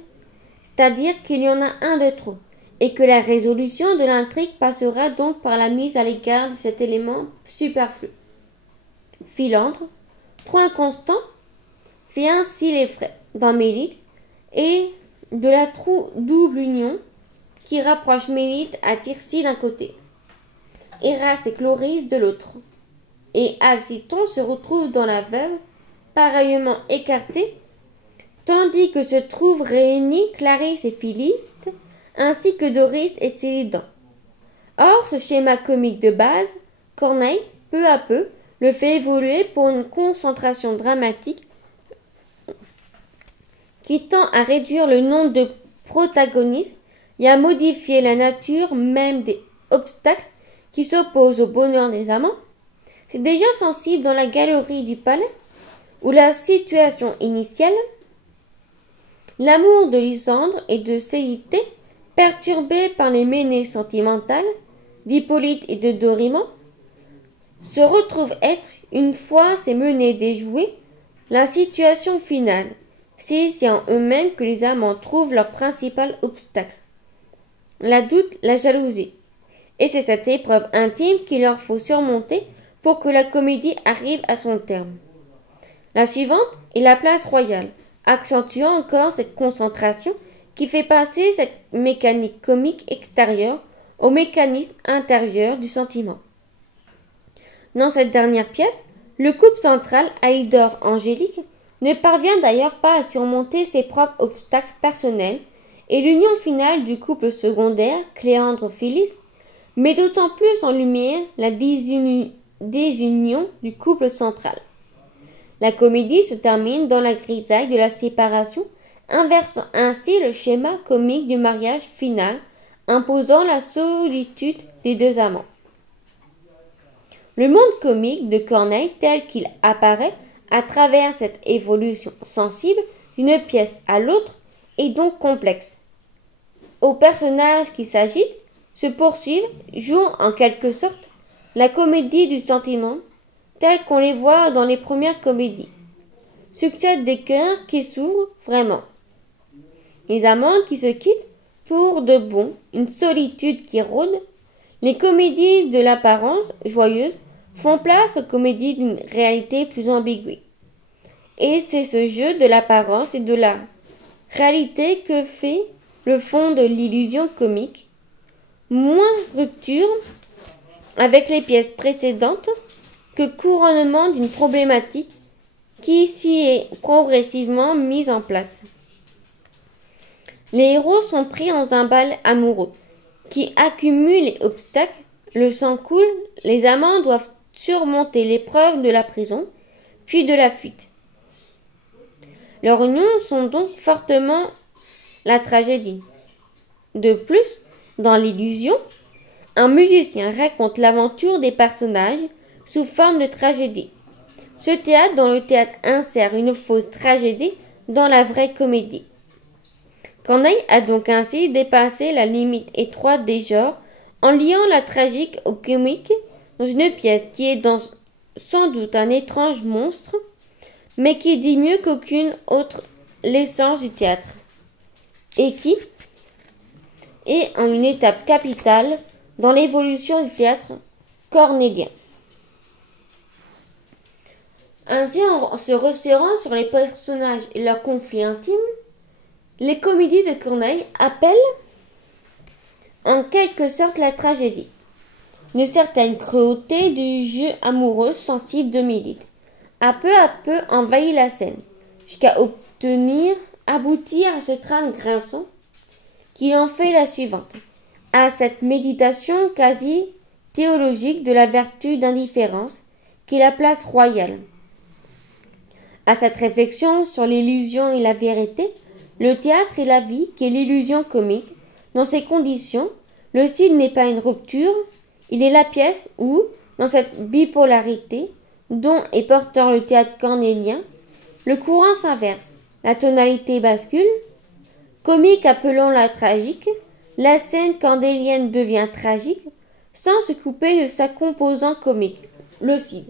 c'est-à-dire qu'il y en a un de trop, et que la résolution de l'intrigue passera donc par la mise à l'écart de cet élément superflu. Philandre, trop inconstant, fait ainsi les frais dans Mélite et de la double union qui rapproche Mélite à Tircis d'un côté, Héras et Chloris de l'autre, et Alciton se retrouve dans la veuve, pareillement écartée, tandis que se trouvent réunis Clarisse et Philiste, ainsi que Doris et Célidan. Or, ce schéma comique de base, Corneille, peu à peu le fait évoluer pour une concentration dramatique qui tend à réduire le nombre de protagonistes et à modifier la nature même des obstacles qui s'opposent au bonheur des amants. C'est déjà sensible dans la galerie du palais, où la situation initiale, l'amour de Lysandre et de Célyté, perturbé par les menées sentimentales d'Hippolyte et de Dorimant, se retrouve être, une fois ces menées déjouées, la situation finale. C'est en eux-mêmes que les amants trouvent leur principal obstacle, la doute, la jalousie. Et c'est cette épreuve intime qu'il leur faut surmonter pour que la comédie arrive à son terme. La suivante est la place royale, accentuant encore cette concentration qui fait passer cette mécanique comique extérieure au mécanisme intérieur du sentiment. Dans cette dernière pièce, le couple central, Alidor-Angélique, ne parvient d'ailleurs pas à surmonter ses propres obstacles personnels et l'union finale du couple secondaire, Cléandre-Phyllis, met d'autant plus en lumière la désunion du couple central. La comédie se termine dans la grisaille de la séparation, inversant ainsi le schéma comique du mariage final, imposant la solitude des deux amants. Le monde comique de Corneille tel qu'il apparaît à travers cette évolution sensible d'une pièce à l'autre est donc complexe. Aux personnages qui s'agitent, se poursuivent, jouent en quelque sorte la comédie du sentiment, telle qu'on les voit dans les premières comédies. Succèdent des cœurs qui s'ouvrent vraiment. Les amants qui se quittent pour de bon, une solitude qui rôde. Les comédies de l'apparence joyeuse font place aux comédies d'une réalité plus ambiguë. Et c'est ce jeu de l'apparence et de la réalité que fait le fond de l'illusion comique, moins rupture avec les pièces précédentes que couronnement d'une problématique qui s'y est progressivement mise en place. Les héros sont pris dans un bal amoureux qui accumule les obstacles, le sang coule, les amants doivent surmonter l'épreuve de la prison, puis de la fuite. Leurs unions sont donc fortement la tragédie. De plus, dans l'illusion, un musicien raconte l'aventure des personnages sous forme de tragédie. Ce théâtre dans le théâtre insère une fausse tragédie dans la vraie comédie. Corneille a donc ainsi dépassé la limite étroite des genres en liant la tragique au comique dans une pièce qui est sans doute un étrange monstre, mais qui dit mieux qu'aucune autre l'essence du théâtre, et qui est en une étape capitale dans l'évolution du théâtre cornélien. Ainsi, en se resserrant sur les personnages et leurs conflits intimes, les comédies de Corneille appellent en quelque sorte la tragédie. Une certaine cruauté du jeu amoureux sensible de Mélite a peu à peu envahi la scène, jusqu'à aboutir à ce trame grinçant qui en fait la suivante, à cette méditation quasi théologique de la vertu d'indifférence qui est la place royale. À cette réflexion sur l'illusion et la vérité, le théâtre et la vie qui est l'illusion comique. Dans ces conditions, le style n'est pas une rupture, il est la pièce où, dans cette bipolarité dont est porteur le théâtre cornélien, le courant s'inverse, la tonalité bascule, comique appelant la tragique, la scène cornélienne devient tragique, sans se couper de sa composante comique, le Cid.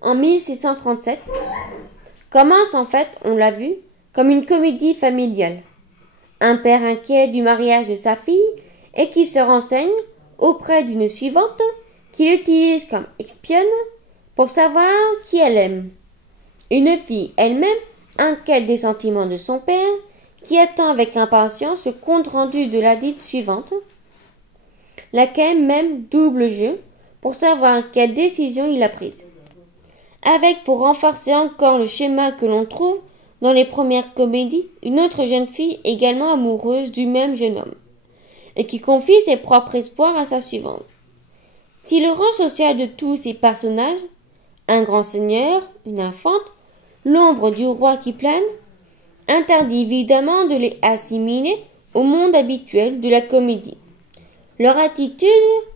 En 1637, commence en fait, on l'a vu, comme une comédie familiale. Un père inquiet du mariage de sa fille et qui se renseigne auprès d'une suivante qui l'utilise comme espionne pour savoir qui elle aime. Une fille elle-même inquiète des sentiments de son père qui attend avec impatience le compte rendu de la dite suivante, laquelle même double jeu pour savoir quelle décision il a prise. Avec pour renforcer encore le schéma que l'on trouve dans les premières comédies, une autre jeune fille également amoureuse du même jeune homme, et qui confie ses propres espoirs à sa suivante. Si le rang social de tous ces personnages, un grand seigneur, une infante, l'ombre du roi qui plane, interdit évidemment de les assimiler au monde habituel de la comédie. Leur attitude,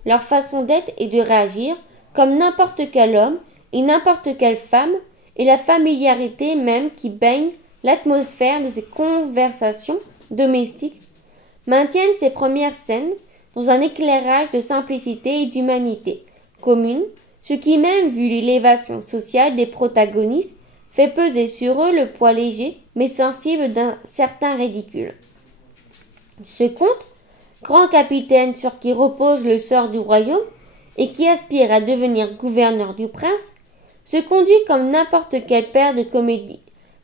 leur façon d'être et de réagir, comme n'importe quel homme et n'importe quelle femme, et la familiarité même qui baigne l'atmosphère de ces conversations domestiques, maintiennent ces premières scènes dans un éclairage de simplicité et d'humanité commune, ce qui même, vu l'élévation sociale des protagonistes, fait peser sur eux le poids léger mais sensible d'un certain ridicule. Ce conte, grand capitaine sur qui repose le sort du royaume et qui aspire à devenir gouverneur du prince, se conduit comme n'importe quel père de comédie,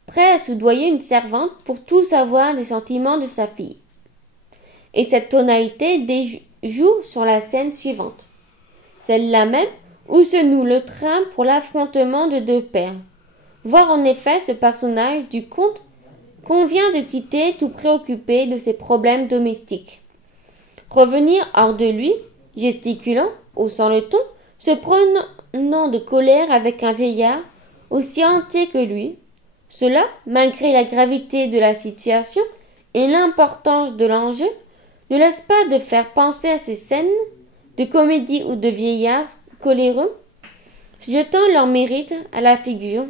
prêt à soudoyer une servante pour tout savoir des sentiments de sa fille. Et cette tonalité joue sur la scène suivante, celle-là même où se noue le trame pour l'affrontement de deux pères. Voir en effet ce personnage du conte qu'on vient de quitter tout préoccupé de ses problèmes domestiques. Revenir hors de lui, gesticulant, haussant le ton, se prenant de colère avec un vieillard aussi entier que lui. Cela, malgré la gravité de la situation et l'importance de l'enjeu, ne laisse pas de faire penser à ces scènes de comédie ou de vieillards coléreux, jetant leur mérite à la figure,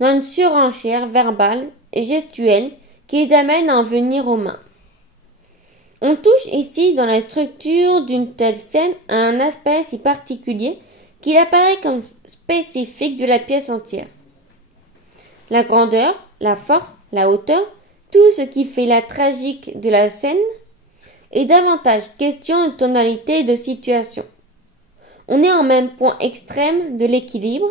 dans une surenchère verbale et gestuelle qui les amène à en venir aux mains. On touche ici dans la structure d'une telle scène à un aspect si particulier qu'il apparaît comme spécifique de la pièce entière. La grandeur, la force, la hauteur, tout ce qui fait la tragique de la scène est davantage question de tonalité et de situation. On est en même point extrême de l'équilibre,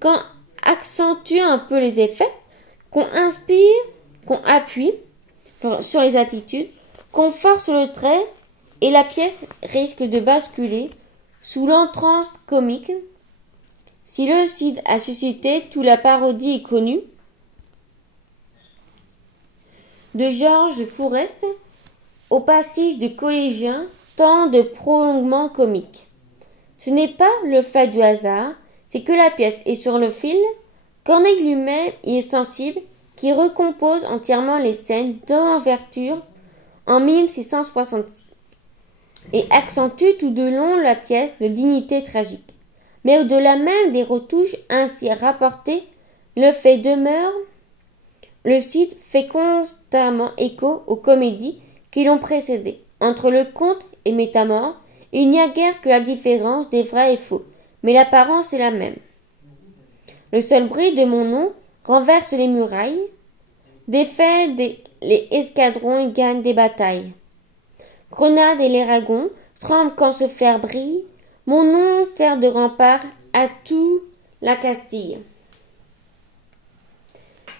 qu'on accentue un peu les effets, qu'on inspire, qu'on appuie sur les attitudes, qu'on force le trait et la pièce risque de basculer sous l'entrance comique. Si le Cid a suscité toute la parodie est connue de Georges Fourest au pastiche de collégien, tant de prolongements comiques. Ce n'est pas le fait du hasard, c'est que la pièce est sur le fil, Corneille lui-même y est sensible, qui recompose entièrement les scènes d'envergure en 1666 et accentue tout de long la pièce de dignité tragique. Mais au-delà même des retouches ainsi rapportées, le fait demeure, le Cid fait constamment écho aux comédies qui l'ont précédé. Entre le conte et Métamore, il n'y a guère que la différence des vrais et faux, mais l'apparence est la même. Le seul bruit de mon nom renverse les murailles, défait les escadrons et gagne des batailles. Grenade et les dragons tremblent quand ce fer brille, mon nom sert de rempart à tout la Castille.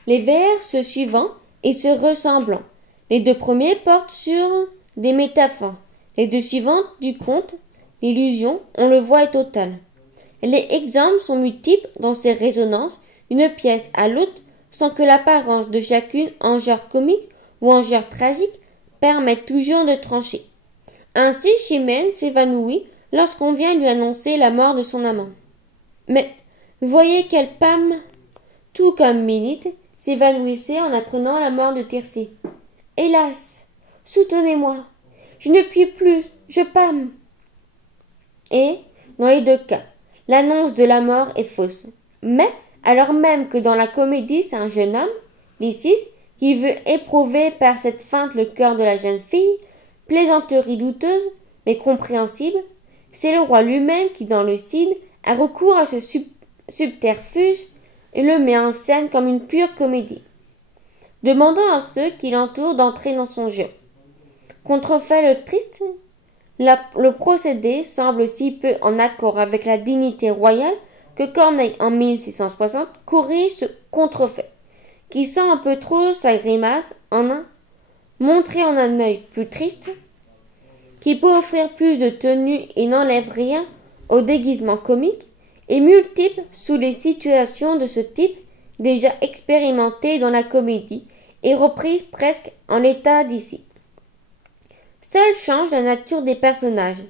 Les vers se suivant et se ressemblant. Les deux premiers portent sur des métaphores. Les deux suivantes du conte, l'illusion, on le voit, est totale. Les exemples sont multiples dans ces résonances d'une pièce à l'autre sans que l'apparence de chacune en genre comique ou en genre tragique permette toujours de trancher. Ainsi, Chimène s'évanouit lorsqu'on vient lui annoncer la mort de son amant. Mais voyez quelle Pam, tout comme Mélite, s'évanouissait en apprenant la mort de Tircis. Hélas, soutenez-moi, je ne puis plus, je pâme. Et, dans les deux cas, l'annonce de la mort est fausse. Mais, alors même que dans la comédie c'est un jeune homme, Lysis, qui veut éprouver par cette feinte le cœur de la jeune fille, plaisanterie douteuse, mais compréhensible, c'est le roi lui-même qui, dans le Cid, a recours à ce subterfuge et le met en scène comme une pure comédie, demandant à ceux qui l'entourent d'entrer dans son jeu. Contrefait le triste, le procédé semble si peu en accord avec la dignité royale que Corneille, en 1660, corrige ce contrefait, qui sent un peu trop sa grimace montrée en un œil plus triste, qui peut offrir plus de tenue et n'enlève rien au déguisement comique, et multiple sous les situations de ce type déjà expérimentées dans la comédie et reprises presque en l'état d'ici. Seul change la nature des personnages.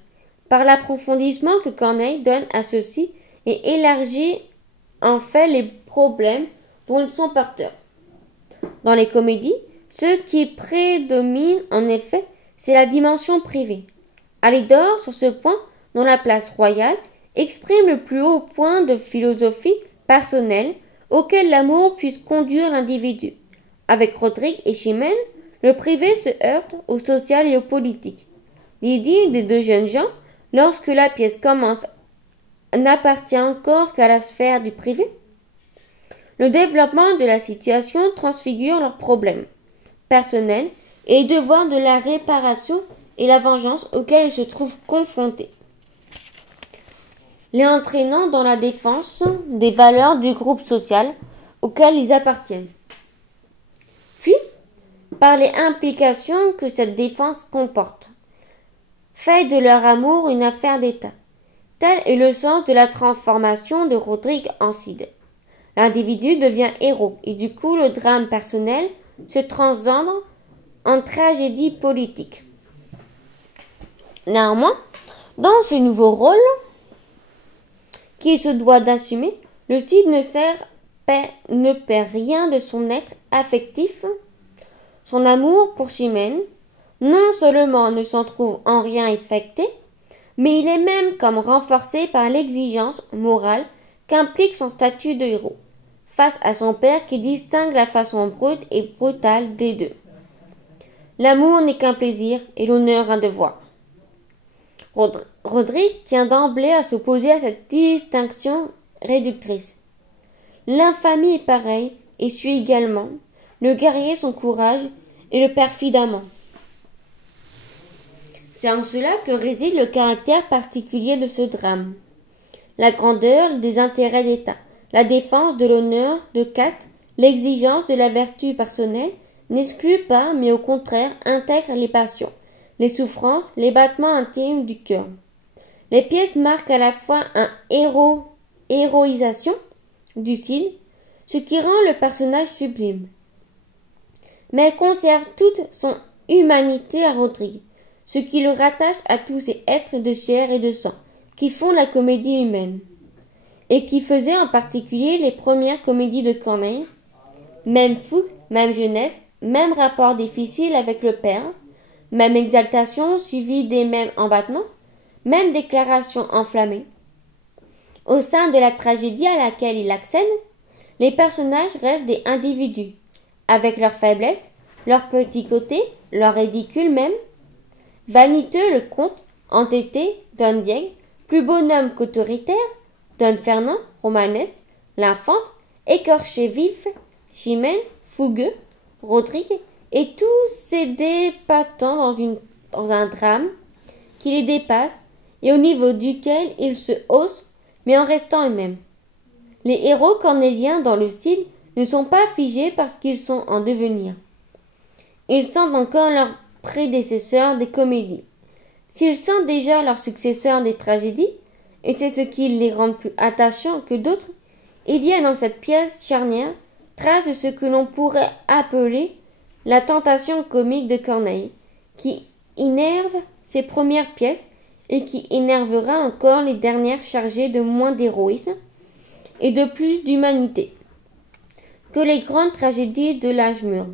par l'approfondissement que Corneille donne à ceux-ci et élargit en fait les problèmes dont ils sont porteurs. Dans les comédies, ce qui prédomine en effet, c'est la dimension privée. Alidor, sur ce point, dans la place royale, exprime le plus haut point de philosophie personnelle auquel l'amour puisse conduire l'individu. Avec Rodrigue et Chimène, le privé se heurte au social et au politique. L'idylle des deux jeunes gens, lorsque la pièce commence, n'appartient encore qu'à la sphère du privé. Le développement de la situation transfigure leurs problèmes personnels et les devoirs de la réparation et la vengeance auxquels ils se trouvent confrontés, les entraînant dans la défense des valeurs du groupe social auquel ils appartiennent. Puis, par les implications que cette défense comporte, fait de leur amour une affaire d'État. Tel est le sens de la transformation de Rodrigue en Cide. L'individu devient héros et du coup le drame personnel se transcende en tragédie politique. Néanmoins, dans ce nouveau rôle qu'il se doit d'assumer, le Cide ne perd rien de son être affectif. Son amour pour Chimène, non seulement ne s'en trouve en rien affecté, mais il est même comme renforcé par l'exigence morale qu'implique son statut de héros, face à son père qui distingue la façon brute et brutale des deux. L'amour n'est qu'un plaisir et l'honneur un devoir. Rodrigue tient d'emblée à s'opposer à cette distinction réductrice. L'infamie est pareille et suit également, le guerrier son courage et le perfide amant. C'est en cela que réside le caractère particulier de ce drame. La grandeur des intérêts d'État, la défense de l'honneur de caste, l'exigence de la vertu personnelle n'excluent pas, mais au contraire intègrent les passions, les souffrances, les battements intimes du cœur. Les pièces marquent à la fois une héroïsation du Cide, ce qui rend le personnage sublime. Mais elles conservent toute son humanité à Rodrigue, ce qui le rattache à tous ces êtres de chair et de sang qui font la comédie humaine, et qui faisaient en particulier les premières comédies de Corneille. Même fougue, même jeunesse, même rapport difficile avec le père, même exaltation suivie des mêmes embattements, même déclaration enflammée. Au sein de la tragédie à laquelle il accède, les personnages restent des individus, avec leurs faiblesses, leurs petits côtés, leurs ridicules même. Vaniteux le comte, entêté, Don Diego, plus bonhomme qu'autoritaire, Don Fernand, romanesque, l'infante, écorché vif, Chimène, fougueux, Rodrigue, et tous ces débattants dans un drame qui les dépasse et au niveau duquel ils se haussent, mais en restant eux-mêmes. Les héros cornéliens dans le Cide ne sont pas figés parce qu'ils sont en devenir. Ils sont encore leurs prédécesseurs des comédies. S'ils sont déjà leurs successeurs des tragédies, et c'est ce qui les rend plus attachants que d'autres, il y a dans cette pièce charnière trace de ce que l'on pourrait appeler la tentation comique de Corneille, qui innerve ses premières pièces et qui énervera encore les dernières chargées de moins d'héroïsme et de plus d'humanité que les grandes tragédies de l'âge mûr,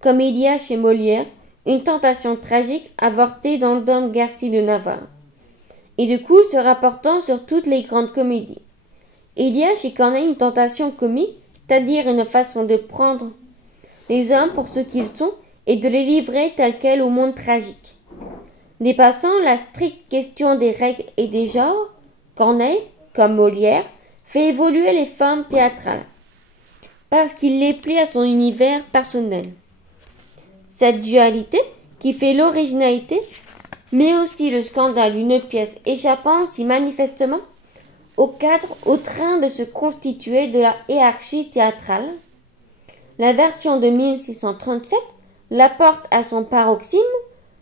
comme il y a chez Molière une tentation tragique avortée dans Don Garci de Navarre, et du coup se rapportant sur toutes les grandes comédies. Il y a chez Corneille une tentation comique, c'est-à-dire une façon de prendre les hommes pour ce qu'ils sont et de les livrer tels quels au monde tragique. Dépassant la stricte question des règles et des genres, Corneille, comme Molière, fait évoluer les formes théâtrales, parce qu'il les plie à son univers personnel. Cette dualité, qui fait l'originalité, mais aussi le scandale d'une pièce échappant si manifestement au cadre au train de se constituer de la hiérarchie théâtrale, la version de 1637 la porte à son paroxysme,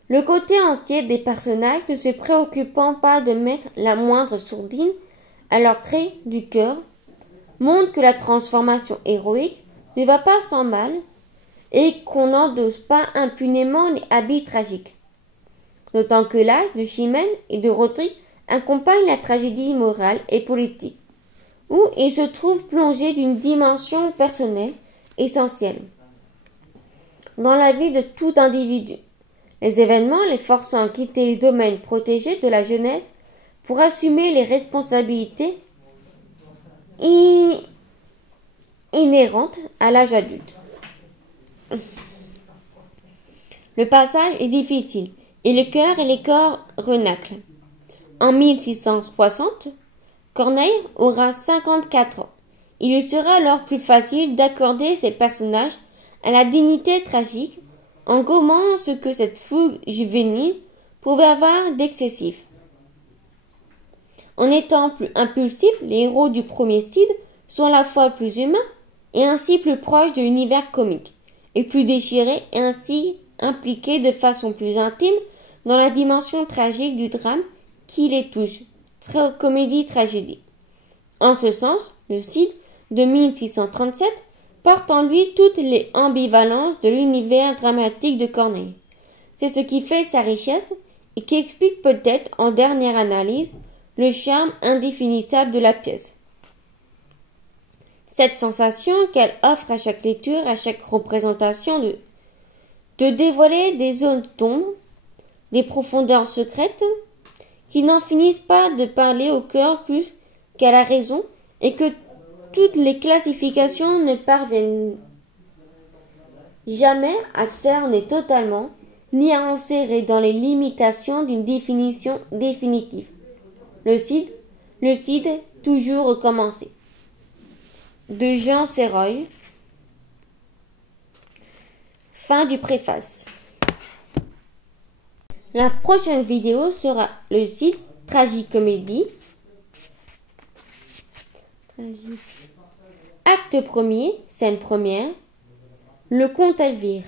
le côté entier des personnages ne se préoccupant pas de mettre la moindre sourdine à leur cri du cœur, montre que la transformation héroïque ne va pas sans mal et qu'on n'endosse pas impunément les habits tragiques. D'autant que l'âge de Chimène et de Rodrigue accompagne la tragédie morale et politique, où il se trouve plongé d'une dimension personnelle essentielle dans la vie de tout individu. Les événements les forçant à quitter le domaine protégé de la jeunesse pour assumer les responsabilités inhérentes à l'âge adulte. Le passage est difficile et le cœur et les corps renâclent. En 1660, Corneille aura 54 ans. Il lui sera alors plus facile d'accorder ses personnages à la dignité tragique en gommant ce que cette fougue juvénile pouvait avoir d'excessif. En étant plus impulsifs, les héros du premier Cid sont à la fois plus humains et ainsi plus proches de l'univers comique, et plus déchirés et ainsi impliqués de façon plus intime dans la dimension tragique du drame qui les touche, comédie-tragédie. En ce sens, le Cid de 1637 porte en lui toutes les ambivalences de l'univers dramatique de Corneille. C'est ce qui fait sa richesse et qui explique peut-être en dernière analyse le charme indéfinissable de la pièce. Cette sensation qu'elle offre à chaque lecture, à chaque représentation de dévoiler des zones d'ombre, des profondeurs secrètes qui n'en finissent pas de parler au cœur plus qu'à la raison et que toutes les classifications ne parviennent jamais à cerner totalement ni à enserrer dans les limitations d'une définition définitive. Le Cid, toujours recommencé. De Jean Serreuil. Fin du préface. La prochaine vidéo sera le Cid, tragicomédie. Acte 1er, scène première. Le comte Elvire.